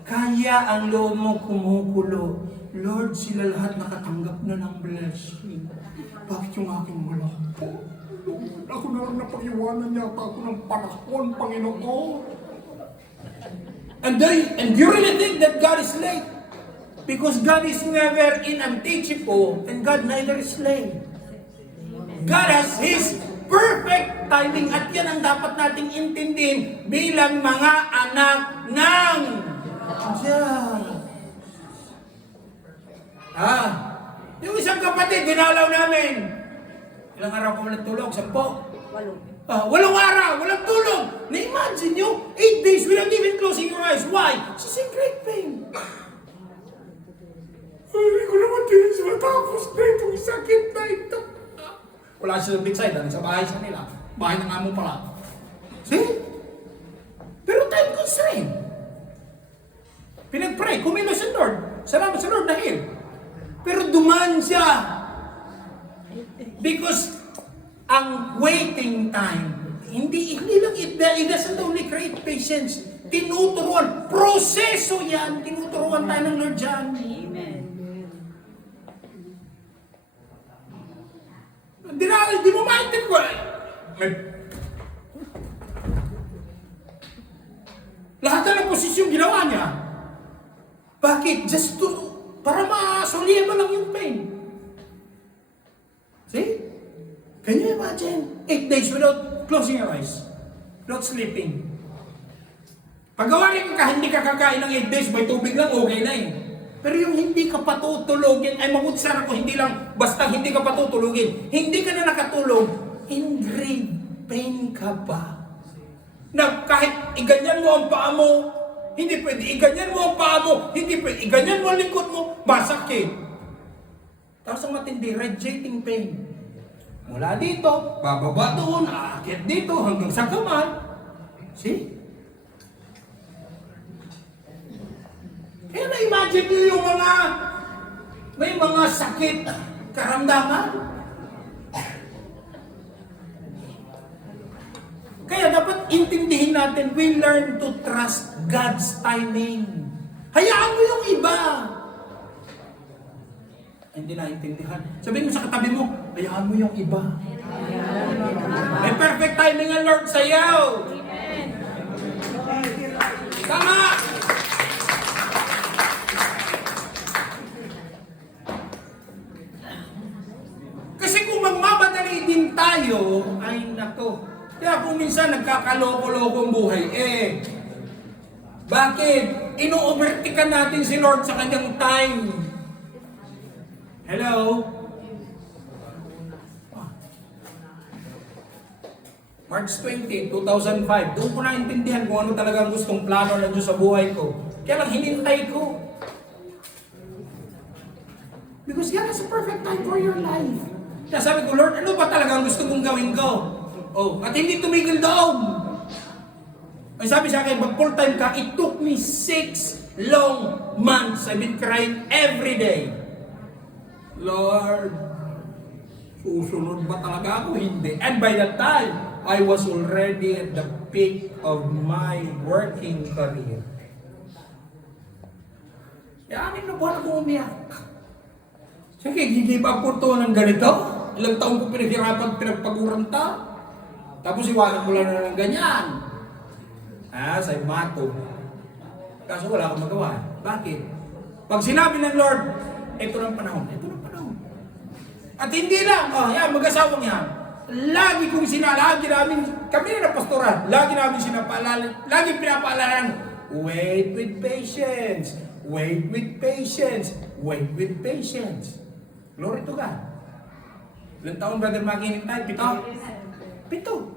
kaya ang loob mo kumukulo. Lord, sila lahat nakatanggap na ng blessing. Bakit yung aking wala po? Ako na lang napag-iwanan yata ako ng panahon, Panginoon. And you really think that God is late? Because God is never unteachable and God neither is late. God has His perfect timing at yan ang dapat nating intindihin bilang mga anak ng Diyos. Yung isang kapatid, dinalaw namin. Ilang araw ka walang tulog? 10? 8 araw, walang tulog. Na-imagine nyo, 8 days without even closing your eyes. Why? She's in great pain. matapos na itong sakit na ito. Wala siya sa bedside, sa bahay sa nila. Bahay ng amo pala. See? Pero time constraint. Pinag-pray, kumilos ang Lord. Salamat sa Lord dahil. Pero duman siya. Because ang waiting time, hindi lang, it doesn't only create patience. Tinuturuan. Proseso yan. Tinuturuan tayo ng Lord dyan. Amen. Di mo maintin ko. Lahat na ng posisyon ginawa niya. Bakit? Just to, para masulihan mo lang yung pain. See? Can you imagine? 8 days without closing your eyes. Without sleeping. Paggawa rin ka, hindi ka kakain ng 8 days, may tubig lang, okay na eh. Pero yung hindi ka patutulogin, ay magudsara ko, hindi lang, basta hindi ka patutulogin. Hindi ka na nakatulog, in grave pain ka ba? Na kahit iganyan mo ang paa mo, hindi pwede, iganyan mo ang paa mo, hindi pwede, iganyan mo ang likod mo, masakit. Tapos ang matindi, radiating pain. Mula dito, bababa doon, aakyat dito, hanggang sa kamay. See? Kaya na-imagine nyo yung may mga sakit, karamdaman. Kaya dapat intindihin natin, we learn to trust God's timing. Hayaan mo yung iba. Hindi naintindihan. Sabihin mo sa katabi mo, hayaan mo yung iba. May perfect timing ang Lord sa iyo. Tama! Kasi kung magmamadali din tayo, ay nako. Kaya kung minsan nagkakaloko-loko ang buhay, bakit? Ino-overtikan natin si Lord sa kanyang time. Hello? March 20, 2005, doon ko naintindihan kung ano talagang gustong plano ng Diyos sa buhay ko. Kaya lang hinintay ko. Because God has a perfect time for your life. Kaya sabi ko, Lord, ano ba talagang gusto mong gawin ko? Oh, at hindi tumigil doon. Ay sabi sa akin, pag full time ka, it took me 6 long months. I've been crying every day. Lord, susunod ba talaga ako? Hindi. And by that time, I was already at the peak of my working career. Kaya 6 na buwan ako umiyak. Sige, give up ko to ng ganito. Ilang taon ko pinaghirapan, pinagpaguranta. Tapos iwanan ko lang na ng ganyan. Sa mato. Kaso wala akong magawa. Bakit? Pag sinabi ng Lord, ito ng panahon, ito ng panahon. At hindi lang, mag-asawang yan. Lagi kong lagi namin, kami na pastoral, lagi namin lagi pinapaalala, wait with patience, wait with patience, wait with patience. Glory to God. Ilang taon, Brother Maki, tayo? 7.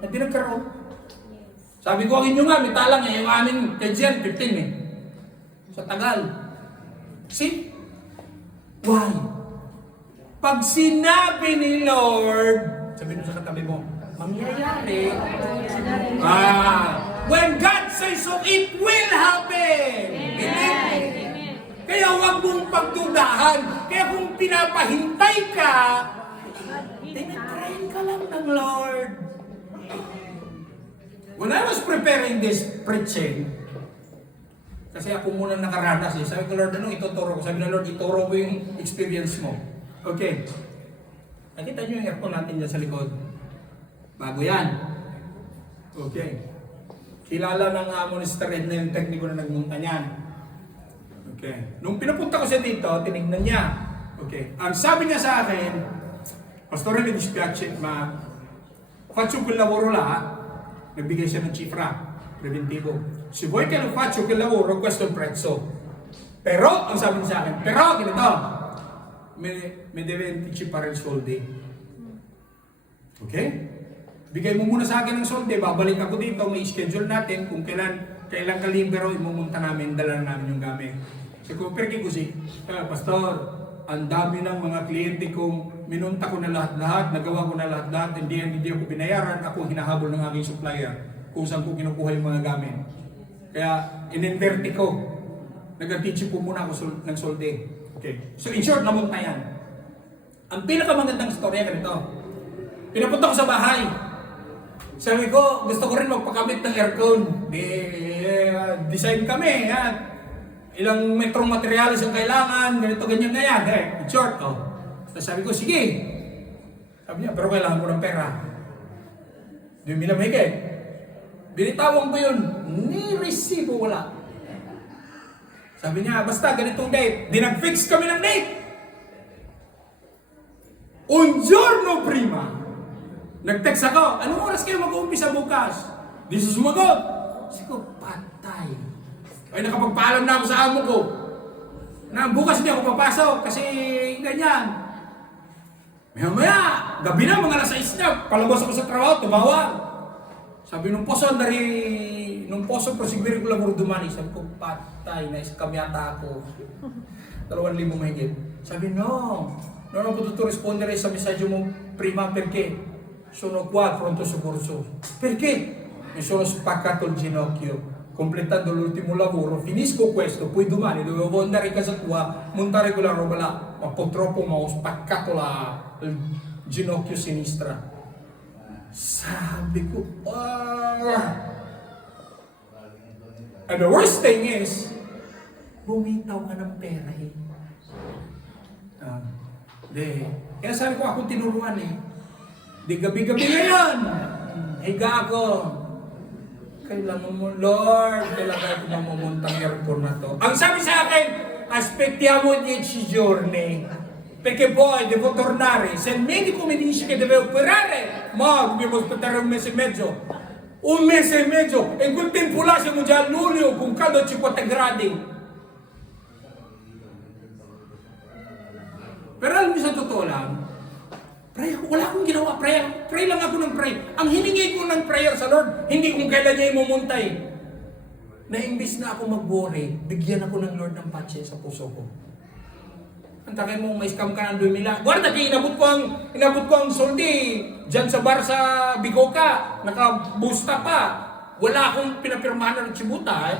At di nagkaroon. Sabi ko, ang inyo nga, may talang yung amin, kay Jen, 15 Sa Tagal. See? Why? Pag sinabi ni Lord, sabi mo sa katabi mo, mangyayari. When God says so, it will happen. Amen. Kaya huwag mong pagdudahan. Kaya kung pinapahintay ka, tinitrain ka lang ng Lord. When I was preparing this preaching, kasi ako muna nakaranas sabi ko, Lord, anong ituturo ko? Sabi na, Lord, ituro mo yung experience mo. Okay. Nakita nyo yung aircon natin dyan sa likod. Bago yan. Okay. Kilala ng Mr. Ed na yung tekniko na nagmunta niyan. Okay. Nung pinapunta ko siya dito, tinignan niya. Okay. Ang sabi niya sa akin, Pastore, mi dispiace, ma faccio quel lavoro là, nagbigay siya ng cifra, preventivo. Se vuoi che non faccio quel lavoro, questo è il prezzo. Però, ang sabi niya sa akin, però, ganito, me deve anticipare il soldi. Okay? Bigay mo muna sa akin ng soldi, babalik ako dito, may schedule natin, kung kailan ka libero, imumunta namin, dala namin yung gamit. Sabi ko, perché così? Pastor, ang dami ng mga kliyente kong minunta ko na lahat-lahat, nagawa ko na lahat-lahat, hindi ako binayaran, ako hinahabol ng aking supplier kung saan ko kinukuha yung mga gamit. Kaya in-inverte ko. Nag-teach po muna ako ng solde. Okay. So in short, namunta yan. Ang pinakamagandang storya ganito. Pinapunta ko sa bahay. Sabi ko, gusto ko rin magpakamit ng aircon. Design kami. Yan. Ilang metrong materialis ang kailangan. Ganito, ganyan na yan. In short, sabi ko, sige. Sabi niya, pero kailangan mo ng pera. Di mo minamigay. Binitawan ko yun. Ni-resibo wala. Sabi niya, basta ganitong date. Di nag-fix kami ng date. Un giorno prima. Nag-text ako, anong oras kayo mag-uumpisa bukas? Di susumagot. Sabi ko, patay. Ay, nakapagpaalam na ako sa amo ko. Na bukas hindi ako papasok kasi ganyan. Maya-maya, gabi na, mga alas 6 na. Palabas ako sa trabaho, tumawag. Sabi nung poso, nung poso, prosigwiri ko lang dumani. Sabi ko, patay, na-scam yata ako. 2,000 mahigit. Sabi, no, non ho potuto rispondere sa messaggio mo prima perché sono qua pronto soccorso. Perché? Mi sono spaccato il ginocchio, completando l'ultimo lavoro, finisco questo, poi domani dovevo andare in casa tua, montare quella roba là, ma purtroppo mi ho spaccato il ginocchio sinistra. Sabi ko, And the worst thing is, bumitaw ka ng pera eh. Kaya sabi ko, ako tinuruan eh. Di gabi-gabi na yan. Higa ako. Kailangan mo, Lord, kailangan ko mamumuntang airport na to. Ang sabi sa akin, aspettiamo 10 giorni. Perché poi devo tornare. Se il medico mi dice che deve operare, ma dobbiamo aspettare 1 mese e mezzo. 1 mese e mezzo. E in quel tempo là siamo già a luglio con caldo a 50 gradi. Pero alam niyo sa totoo lang, wala akong ginawa prayer. Pray lang ako ng pray. Ang hiningi ko ng prayer sa Lord, hindi kung kailan niya imumuntay. Na imbis na ako mag-worry, bigyan ako ng Lord ng patse sa puso ko. Ang takay mo, may scam ka ng 2,000. Guarda, inabot ko ang soldi dyan sa bar sa Bicoca. Nakabusta pa. Wala akong pinapirmahan ng chibuta.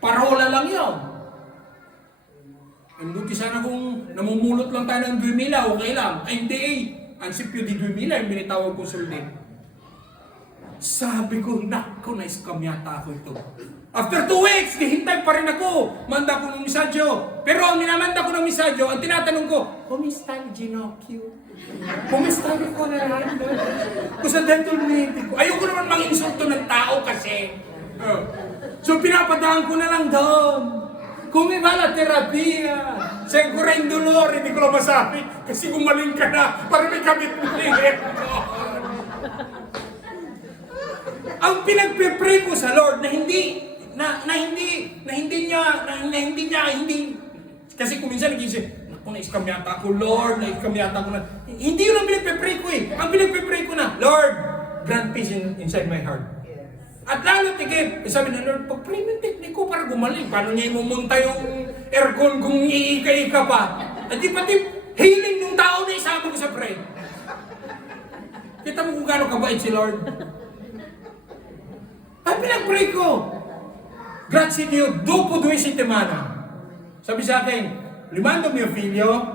Parola lang yun. Ang buti sana kung namumulot lang tayo ng 2,000, okay lang. Ay hindi ang sipyo di 2,000, yung binitawag ko soldi. Sabi ko, nako, na-scam yata ako ito. After 2 weeks, hihintay pa rin ako. Manda ko ng misadyo. Pero ang minamanda ko ng misadyo, ang tinatanong ko, Kumusta el ginocchio? Kumusta el Colorado? Kung sa dental medico. Ayoko naman mang-insulto ng tao kasi. So pinapadaan ko na lang doon. Come va la terapia? Se ancora in dolore, hindi ko lang masabi. Kasi gumaling ka na, para may kabit mo Ang pinagpe-pray ko sa Lord na hindi kasi kung minsan nag-isip, naku, na-scam yata ako, Lord, na-scam yata ako na. Hindi yun ang pinagpe-pray ko eh. Ang pinagpe-pray ko na, Lord, grant peace inside my heart. At lalo tigit, sabi na Lord, pag-pray mo technique ko para gumaling. Paano niya imumunta yung aircon kung iika-ika pa? At di pati healing ng tao na isama ko sa pray. Kita mo kung gano'ng kabait si Lord. Ang pinag-pray ko, grazie Dio, dopo 2 settimane. Sabi sa akin, rimando mio figlio,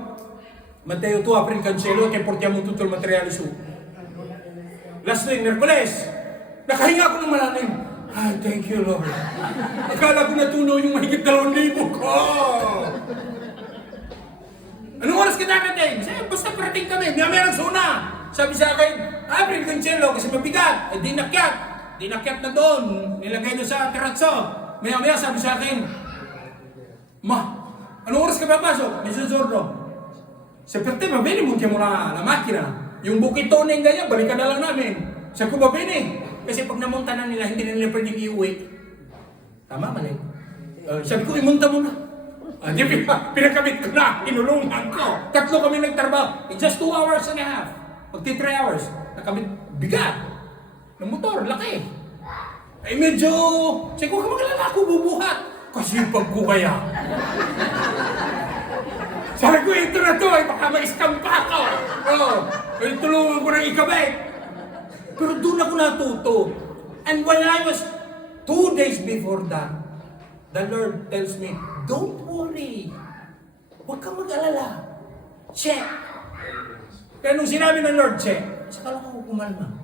Matteo, tu apri il cancello che portiamo tutto il materiale su. Last week, Mercoles, nakahinga ako ng malalim. Ay, thank you, Lord. Akala ko natunaw yung mahigit 2,000 ko. Anong oras ka darating? Sabi, basta parating kami. May suna. Sabi sa akin, apri il cancello kasi mabigat. Eh, di nakyat na doon. Nilagay doon sa terrazzo. Maya-maya sabi sa akin, Ma, anong oras ka papasok? Mezzogiorno. Se per te va bene, montiamo la macchina. Yung bukitone ganyan, balikan na lang namin. Sabi ko, va bene. Kasi pag namunta na nila, hindi na nila pwedeng iuwi. Tama, mali. Sabi ko, imunta mo na. Di pinakabit ko na, inulungan ko. 3 kami nagtrabaho. In just 2 hours and a half. Magti 3 hours. Nakabit, bigat. Ng motor, laki. Ay medyo, sabi ko, magalala ako bubuhat. Kasi pag ko kaya. Sabi ko, ito na to, baka ma-scam pa ako. Tulungan ko ng ikabit. Pero doon ako natuto. And when I was 2 days before that, the Lord tells me, don't worry. Huwag kang mag-alala. Check. Kaya nung sinabi ng Lord, check, saka lang ako kumalma.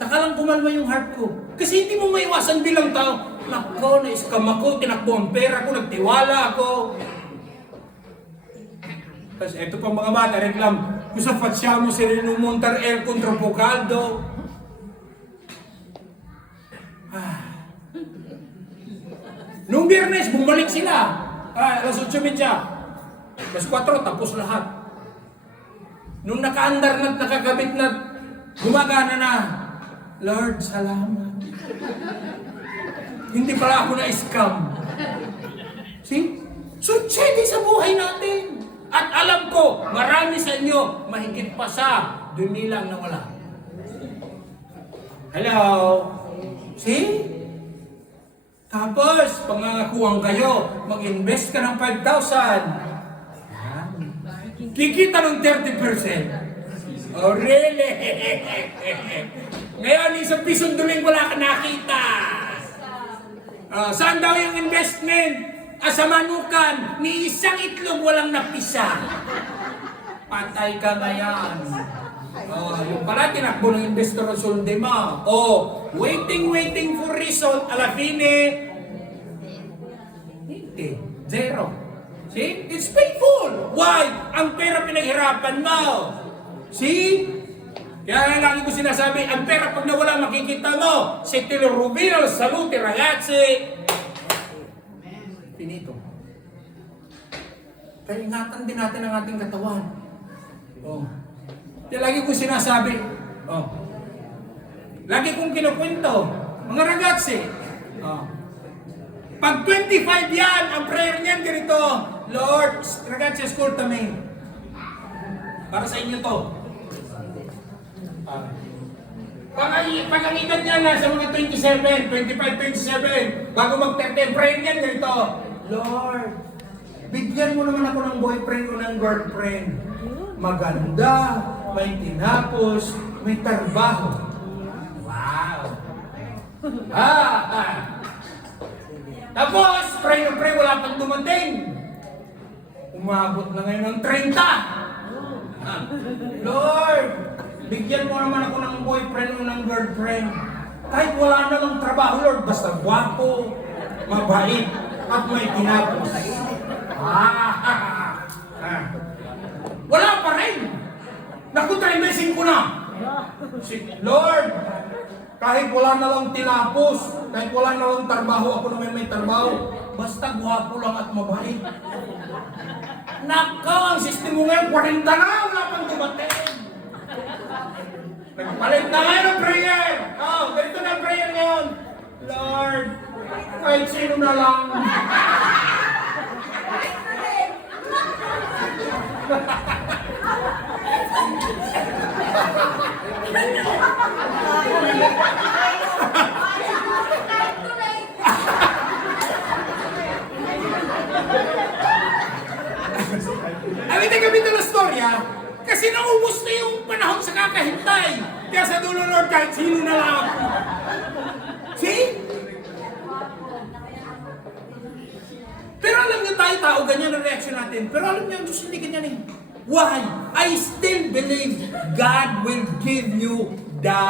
Saka lang kumalma yung heart ko. Kasi hindi mo maiwasan bilang tao. Nako, na-scam ako, tinakbo ang pera ko, nagtiwala ako. Tapos eto pa mga bata, reklam, kung sa facciamo si rinumontar air contro Pocaldo. Nung Biyernes, bumalik sila. Alas 8:30. Alas 4, tapos lahat. Nung nakaandar na't nakakabit na't gumagana na. Lord, salamat. Hindi pala ako na-scam. See? So, check sa buhay natin. At alam ko, marami sa inyo, mahigit pa sa 2,000 na wala. Hello? See? Tapos, pangangakuan kayo, mag-invest ka ng 5,000. Kikita ng 30%. Oh, really? Ngayon, isang pisong duling wala ka nakita. Saan daw yung investment? Sa manukan, ni isang itlog walang napisa. Patay ka ngayon. Yung pala tinakbo ng investor ang sulde mo. Waiting for result, ala fine, hindi, zero. See? It's painful. Why? Ang pera pinaghirapan mo. See? Kaya lagi ko sinasabi, ang pera pag nawala makikita mo. Se te lo rubino, salute ragazzi. Finito. Kaya ingatan din natin ang ating katawan. Kaya lagi ko sinasabi, lagi kong kinukwento, mga ragazzi, pag 25 yan, ang prayer niyan ganito, Lord, ragazzi, ascoltami. Para sa inyo to. Pag ang edad niya na sa mga 27, 25, 27, bago mag-30, prayer niyan ganito, Lord, bigyan mo naman ako ng boyfriend o ng girlfriend. Maganda, may tinapos, may trabaho. Wow! Tapos, pray, wala pang dumating. Umabot na ngayon ng 30. Lord, bigyan mo naman ako ng boyfriend o ng girlfriend. Kahit wala na lang trabaho, Lord, basta gwapo, mabait, at may tinapos. Wala pa rin. Naku, try-messing ko na. Lord, kahit wala na lang tinapos, kahit wala na lang trabaho, ako naman may trabaho, basta gwapo lang at mabait. Nako, ang system mo ngayon, 40 na, wala pang dumating. Nagpalit na ngayon ang prayer. Ganito na ang prayer ngayon. Lord, kahit sino na lang. Amin kami ito na storya, kasi naubos na yung panahon sa kakahintay. Kaya sa dulo, Lord, kahit sino na lang. See? Pero alam niyo tayo, tao, ganyan ang reaction natin. Pero alam niyo, ang Diyos hindi ganyan eh. Why? I still believe God will give you the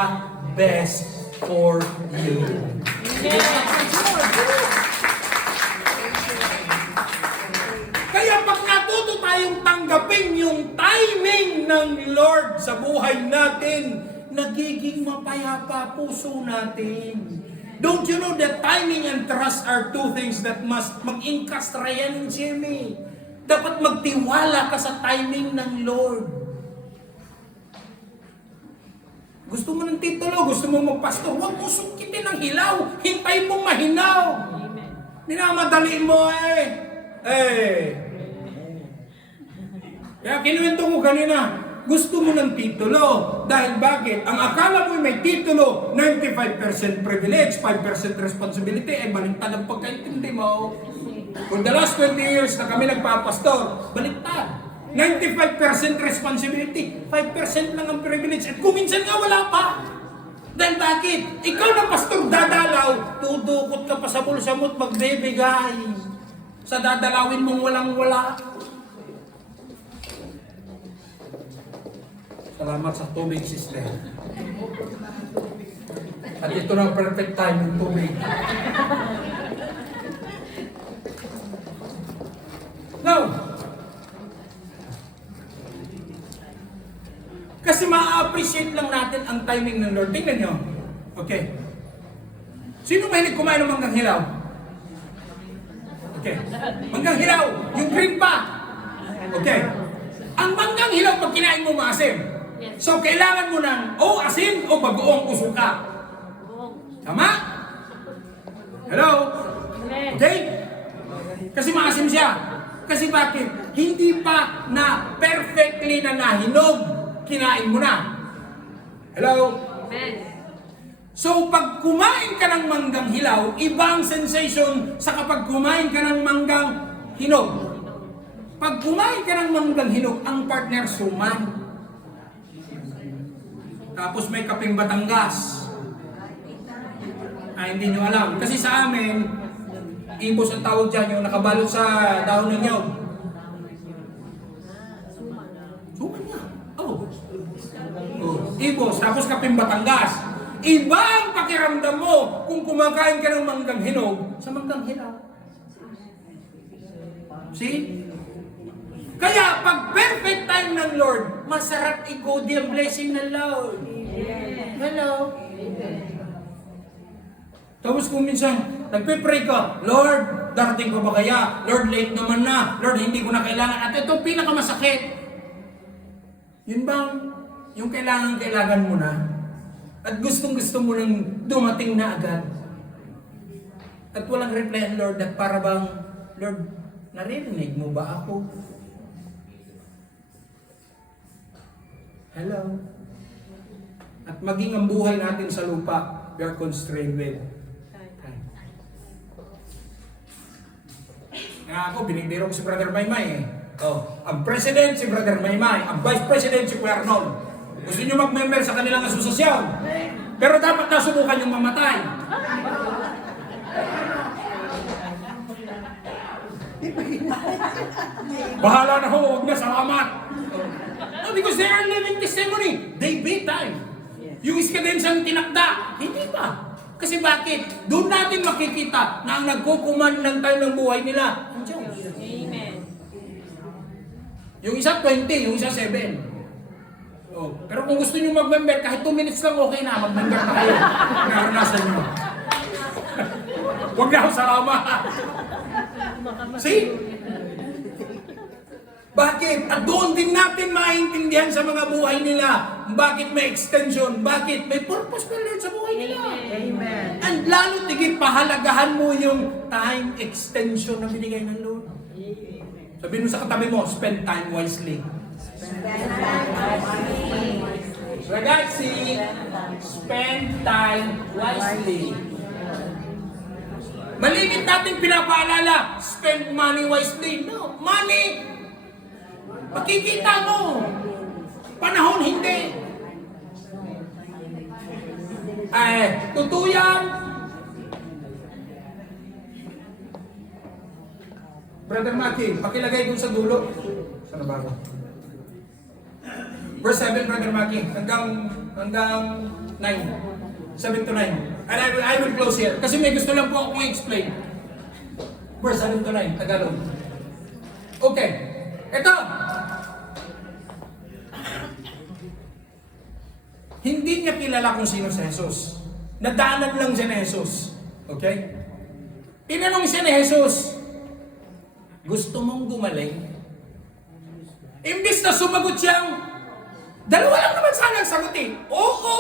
best for you. Kaya pag natuto tayong tanggapin yung timing ng Lord sa buhay natin, nagiging mapayapa puso natin. Don't you know that timing and trust are two things that must mag-inkastrayan ng Jimmy? Dapat magtiwala ka sa timing ng Lord. Gusto mo ng titulo, gusto mo magpastor, huwag mo sungkitin ng hilaw. Hintayin mong mahinaw. Minamadali mo Kaya kinuwento ko kanina, gusto mo ng titulo. Dahil bakit? Ang akala mo may titulo, 95% privilege, 5% responsibility, balintad ang pagkaintindi mo. For the last 20 years na kami nagpapastor, baliktad. 95% responsibility, 5% lang ang privilege. At kung minsan nga wala pa. Dahil bakit? Ikaw na pastor, dadalaw, tudukot ka pa sa bulsa mo at magbibigay. Sa dadalawin mong walang-wala. Salamat sa tubig, sister. At ito na ang perfect time ng tubig. Now, kasi ma-appreciate lang natin ang timing ng Lord. Tingnan nyo. Okay. Sino mahilig kumain ng manggang hilaw? Okay. Manggang hilaw. Yung green pa. Okay. Ang manggang hilaw pag kinain mo maasim. So, kailangan mo ng o asin o bagoong usuka. Tama? Hello? Okay? Kasi maasim siya. Kasi bakit? Hindi pa na perfectly na nahinog. Kinain mo na. Hello? So, pag kumain ka ng manggang hilaw, ibang sensation sa kapag kumain ka ng manggang hinog. Pag kumain ka ng manggang hinog, ang partner suman. Tapos may kaping Batangas. Hindi nyo alam. Kasi sa amin, ibos ang tawag dyan, yung nakabalot sa dahon ng nyog. Suman nga. Oh. Ibos, tapos kaping Batangas. Iba ang pakiramdam mo kung kumakain ka ng manggang hinog sa manggang hilaw. See? Kaya pag perfect time ng Lord, masarap i-godi ang blessing ng Lord. Hello? Tapos kung minsan, nagpe-pray ka, Lord, darating ko ba kaya? Lord, late naman na. Lord, hindi ko na kailangan. At ito pinakamasakit. Yun bang, yung kailangan mo na, at gustong-gusto mo nang dumating na agad. At walang reply ang Lord, at para bang, Lord, naririnig mo ba ako? Hello? At maging ang buhay natin sa lupa, we are constrained with time. Nga ako, binibiro ko si Brother Maymay eh. Oh, ang president si Brother Maymay, ang vice president si Kuya Arnold. Gusto nyo mag-member sa kanilang asosasyon. Pero dapat nasubukan yung mamatay. Bahala na ho, huwag na, salamat. No, because they are living testimony. They beat time. Yung iskadensang tinakda, hindi pa. Kasi bakit? Doon natin makikita na ang nagkukuman ng time ng buhay nila, ang Diyos. Amen. Yung isa 20, yung isa 7. Oh. Pero kung gusto nyo mag-member, kahit 2 minutes lang okay na, mag-member na kayo. Naranasan nyo. Huwag na ako salamat. See? Bakit? At doon din natin maintindihan sa mga buhay nila. Bakit may extension? Bakit may purpose pa Lord sa buhay nila? Amen. And lalo tigit pahalagahan mo yung time extension na binigay ng Lord. Sabihin mo sa katabi mo, spend time wisely. Ragazzi, spend time wisely. Malimit natin pinapaalala, spend money wisely. No, money, makikita mo. Panahon, hindi. Totoo yan. Brother Maki, pakilagay dun sa dulo. Saan na ba ako? Verse 7, Brother Maki, hanggang 9. 7 to 9. And I will close here. Kasi may gusto lang po akong explain. Verse 7 to 9, Tagalog. Okay. Ito. Hindi niya kilala kung sino si Jesus. Nadaanan lang siya ni Jesus. Okay? Tinanong siya ni Jesus, gusto mong gumaling? Imbis na sumagot siyang, dalawa lang naman sana ang sagutin. Oo.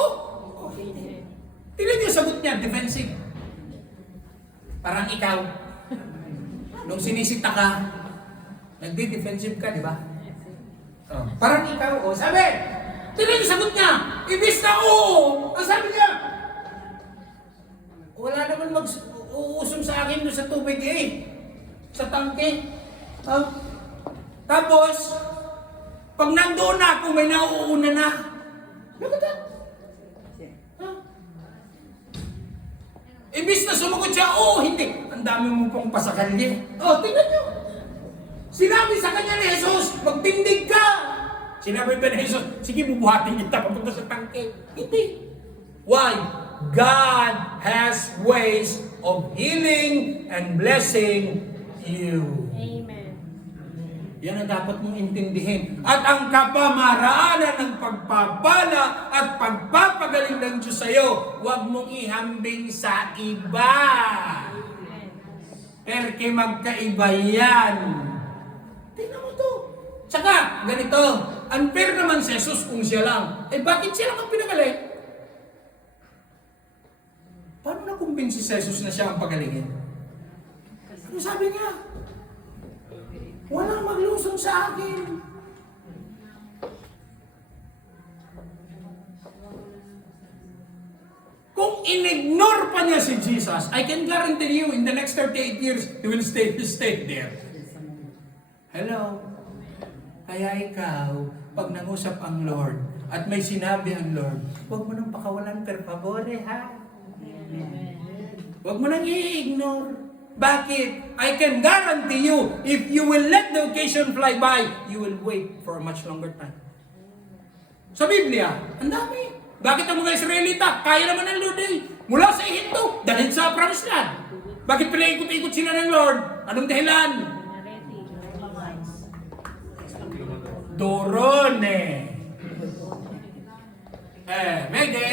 Tingnan niyo sagot niya, defensive. Parang ikaw. Nung sinisita ka, nagdi-defensive ka, di ba? Oh. Parang ikaw, oh. Sabi, tingnan niyo sagot niya. Imbis na oo. Ang sabi niya, wala naman mag-uusong sa akin doon sa tubig eh. sa tangke. Tapos, pag nandoon na ako, may nauuna na. Look at that. Imbis na sumagot siya, hindi. Ang dami mo pong pasakalye. Tingnan nyo. Sinabi sa kanya ni Jesus, magtindig ka. Sinabi ba ni Jesus, sige, bubuhatin kita papunta sa tangke. Hindi. Why? God has ways of healing and blessing you. Amen. Yan ang dapat mong intindihin. At ang kapamaraanan ng pagpapala at pagpapagaling ng Diyos sa iyo, huwag mong ihambing sa iba. Perke magkaiba yan. Tingnan mo to. Tsaka, ganito, unfair naman si Jesus kung siya lang. Bakit siya lang ang pinagaling? Paano nakumbinsi si Jesus na siya ang pagalingin? Ano sabi niya? Walang maglusong sa akin. Kung in-ignore pa niya si Jesus, I can guarantee you, in the next 38 years, he will stay there. Hello? Kaya ikaw, pag nangusap ang Lord, at may sinabi ang Lord, huwag mo nang pakawalan per favore, ha? Huwag mo nang i-ignore. Bakit? I can guarantee you, if you will let the occasion fly by, you will wait for a much longer time. Sa Biblia, ang dami. Bakit ang mga Israelita, kaya naman ng Lord mula sa Ehipto, dalhin sa Promised Land. Bakit pinaikot-ikot sila ng Lord? Anong dahilan? Dorone. Mede.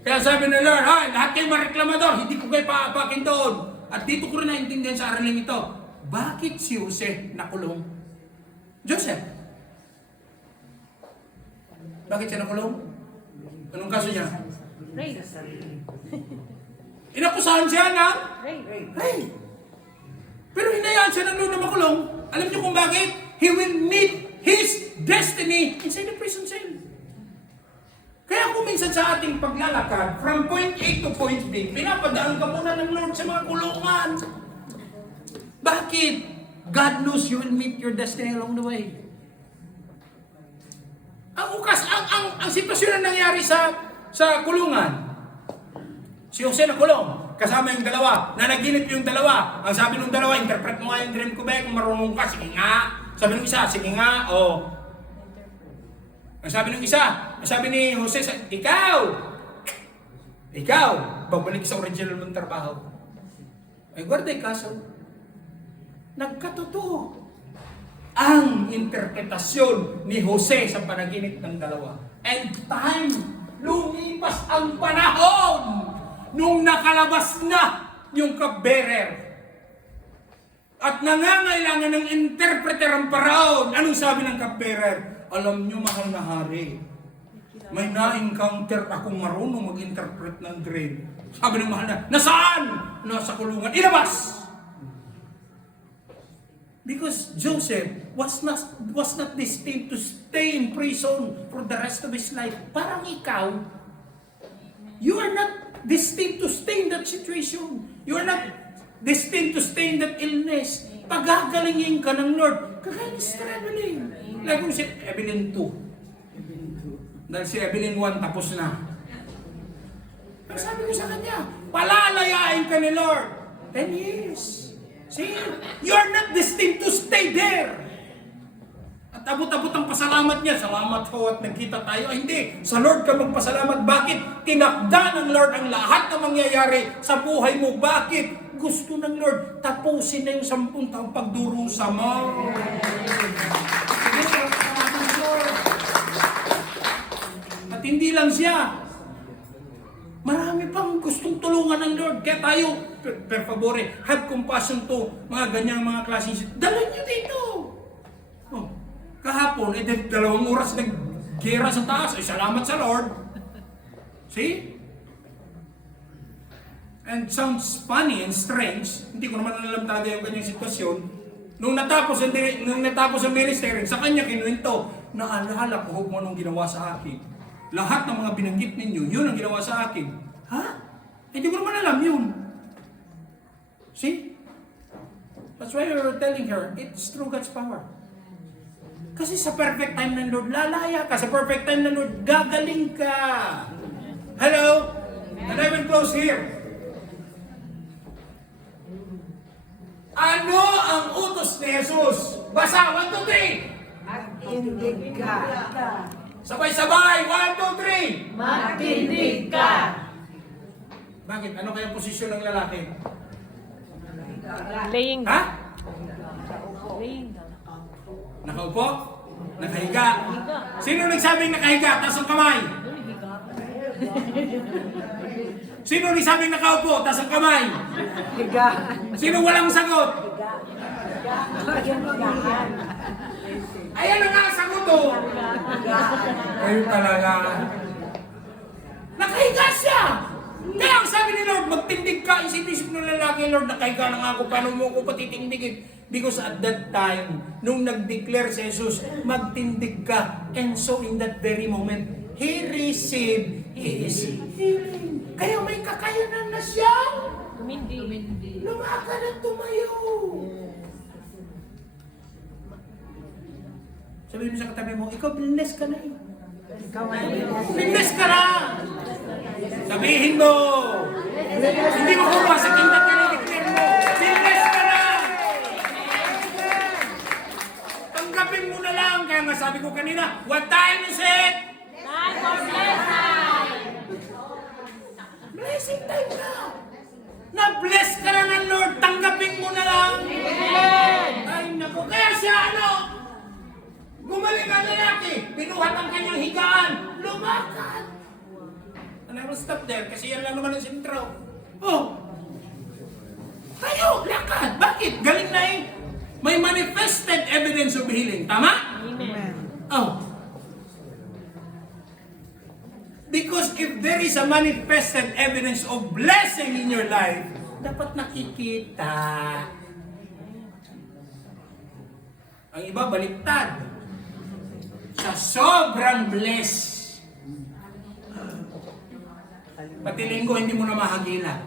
Kaya sabi ng Lord, lahat kayo mareklamador, hindi ko kayo paapakin doon. At dito ko rin naintindihan sa araling ito, bakit si Jose nakulong? Joseph. Bakit siya nakulong? Anong kaso niya? Rape. Inakusahan siya ng Rape. rape. Pero hinayaan siya ng Lord na makulong. Alam niyo kung bakit? He will meet his destiny inside the prison cell. Kaya kung minsan sa ating paglalakad, from point A to point B, pinapadaan ka muna ng Lord sa mga kulungan. Bakit? God knows you will meet your destiny along the way. Ang sitwasyon na nangyari sa kulungan, si Jose nakulong, kasama yung dalawa, nanaginip yung dalawa. Ang sabi ng dalawa, interpret mo nga yung dream ko ba, kung marunong ka, sige nga. Sabi ng isa, sige nga, Ang sabi ng isa, ang sabi ni Jose, ikaw, babalik sa original mong trabaho. Ay, guarda kaso, nagkatotoo ang interpretasyon ni Jose sa panaginip ng dalawa. And time, lumipas ang panahon nung nakalabas na yung cupbearer. At nangangailangan ng interpreter ang paraon. Anong sabi ng cupbearer? Alam nyo, mahal na hari, may na-encounter akong marunong mag-interpret ng dream. Sabi ng mahal na, nasaan? Nasa kulungan. Ilabas! Because Joseph was not destined to stay in prison for the rest of his life. Parang ikaw, you are not destined to stay in that situation. You are not destined to stay in that illness. Pagagalingin ka ng Lord, kagaya ni struggling. Like kung si Evelyn 2. Dahil si Evelyn 1 tapos na. Pero sabi ko sa kanya, palalayain ka ni Lord. 10 years. See? You are not destined to stay there. At abot-abot ang pasalamat niya. Salamat ho at nagkita tayo. Hindi. Sa Lord ka magpasalamat. Bakit? Tinakda ng Lord ang lahat na mangyayari sa buhay mo. Bakit? Gusto ng Lord, tapusin na yung 10 taong pagdurusa mo. At hindi lang siya. Marami pang gustong tulungan ng Lord. Kaya tayo, per favore, have compassion to mga ganyang mga klaseng dalhin nyo dito. Kahapon, 2 oras nag-gera sa taas. Ay, salamat sa Lord. See? And sounds funny and strange. Hindi ko naman alam talaga yung ganyang sitwasyon. Nung natapos ang ministry, sa kanya kinuwento, naalala ko kung anong ginawa sa akin. Lahat ng mga binanggit ninyo, yun ang ginawa sa akin. Ha? Hindi ko naman alam yun. See? That's why we were telling her, it's through God's power. Kasi sa perfect time ng Lord, lalaya ka. Sa perfect time ng Lord, gagaling ka. Hello? And I will close here. Ano ang utos ni Jesus? Basa, 1, 2, 3. Magtindig ka. Sabay-sabay, 1, 2, 3. Magtindig ka. Bakit? Ano kaya posisyon ng lalaki? Laying Ha? Laying down. Nakaupo? Nakahiga? Sino nagsabing nakahiga? Taas ang kamay. Sino nagsabing nakaupo? Taas ang kamay. Higa. Sino walang sagot? Ayan na nga ang sagot oh. Kayo talaga. Nakahiga siya. Kaya ang sabi ni Lord, magtindig ka. Isip-isip ng lalaki, Lord, nakahiga lang ako. Paano mo ko patitindigin? Because at that time, nung nag-declare si Jesus, magtindig ka. And so in that very moment, He received His healing. Kaya may kakayanan na siya. Tumindi. Lumakad at tumayo. Sabihin mo sa katabi mo, ikaw blessed ka na eh. Blessed ka na! Sabihin mo! Hindi mo kuha sa kingdom ka na-declare mo. Blessed ka na! Tanggapin mo na lang. Kaya nga sabi ko kanina, what time is it? Time for blessing! Blessing time na! Na-bless ka na ng Lord, tanggapin mo na lang! Ay naku, kaya siya ano? Gumaling ang lalaki, binuhat ang kanyang higaan, lumakad! And I will stop there kasi yan lang naman ang sentro. Oh! Tayo, lakad! Bakit? Galing na eh! May manifested evidence of healing, tama? Amen. Oh. Because if there is a manifested evidence of blessing in your life, dapat nakikita. Ang iba baliktad. Sa sobrang bless. Pati linggo hindi mo na mahagila.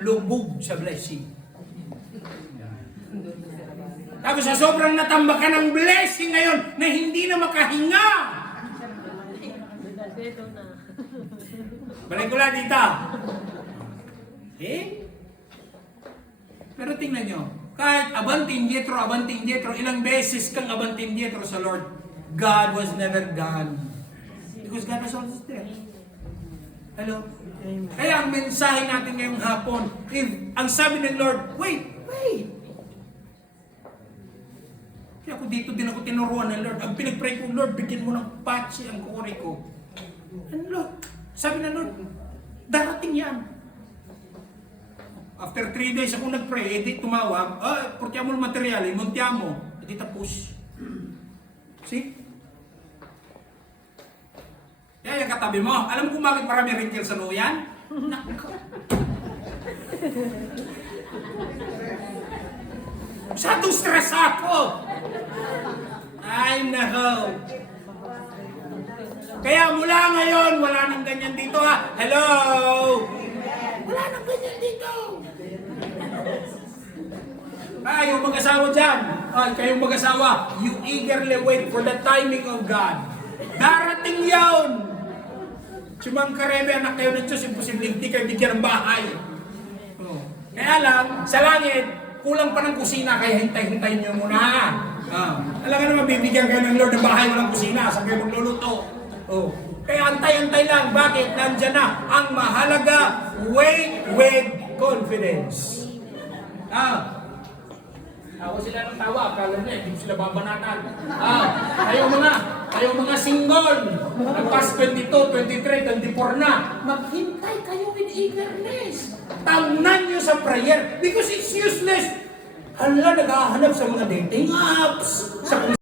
Lubog sa blessing. Tapos sa sobrang natambak ka ng blessing ngayon na hindi na makahinga. Dito na. Balik ko lang dito. Eh? Pero tingnan nyo, kahit abanting dietro, ilang beses kang abanting dietro sa Lord, God was never done. Because God was always there. Hello? Kaya ang mensahe natin ngayong hapon, if ang sabi ng Lord, wait. Kaya ako dito din ako tinuruan ng Lord. Ang pinag-pray ko, Lord, bigyan mo ng patsi ang kore ko. And Lord, sabi ng Lord, darating yan. After 3 days ako nag-pray, edi tumawag, portiamo ng material, montiamo, edi tapos. See? Kaya yung katabi mo, alam mo kung bakit marami wrinkles sa noo yan? Masyadong stress ako! Ay, nako! Kaya mula ngayon, wala nang ganyan dito ha. Hello! Wala nang ganyan dito. Kayong mag-asawa dyan. Kayong mag-asawa, you eagerly wait for the timing of God. Darating yun. Si Ma'am Karebe, anak kayo ng Diyos, imposible hindi kayo bigyan ng bahay. Kaya lang, sa langit, kulang pa ng kusina, kaya hintay-hintayin nyo muna. Alam nga naman, bibigyan kayo ng Lord ng bahay, walang kusina, saan kayo magluluto. Kaya antay-antay lang. Bakit? Nandyan na. Ang mahalaga, wait with confidence. Tawa sila ng tawa. Akala nila, hindi sila babanatan. Kayo mga single, nagpas 22, 23, 24 na, maghintay kayo with eagerness. Tawnan nyo sa prayer because it's useless. Hala, naghahanap sa mga dating apps, sa kung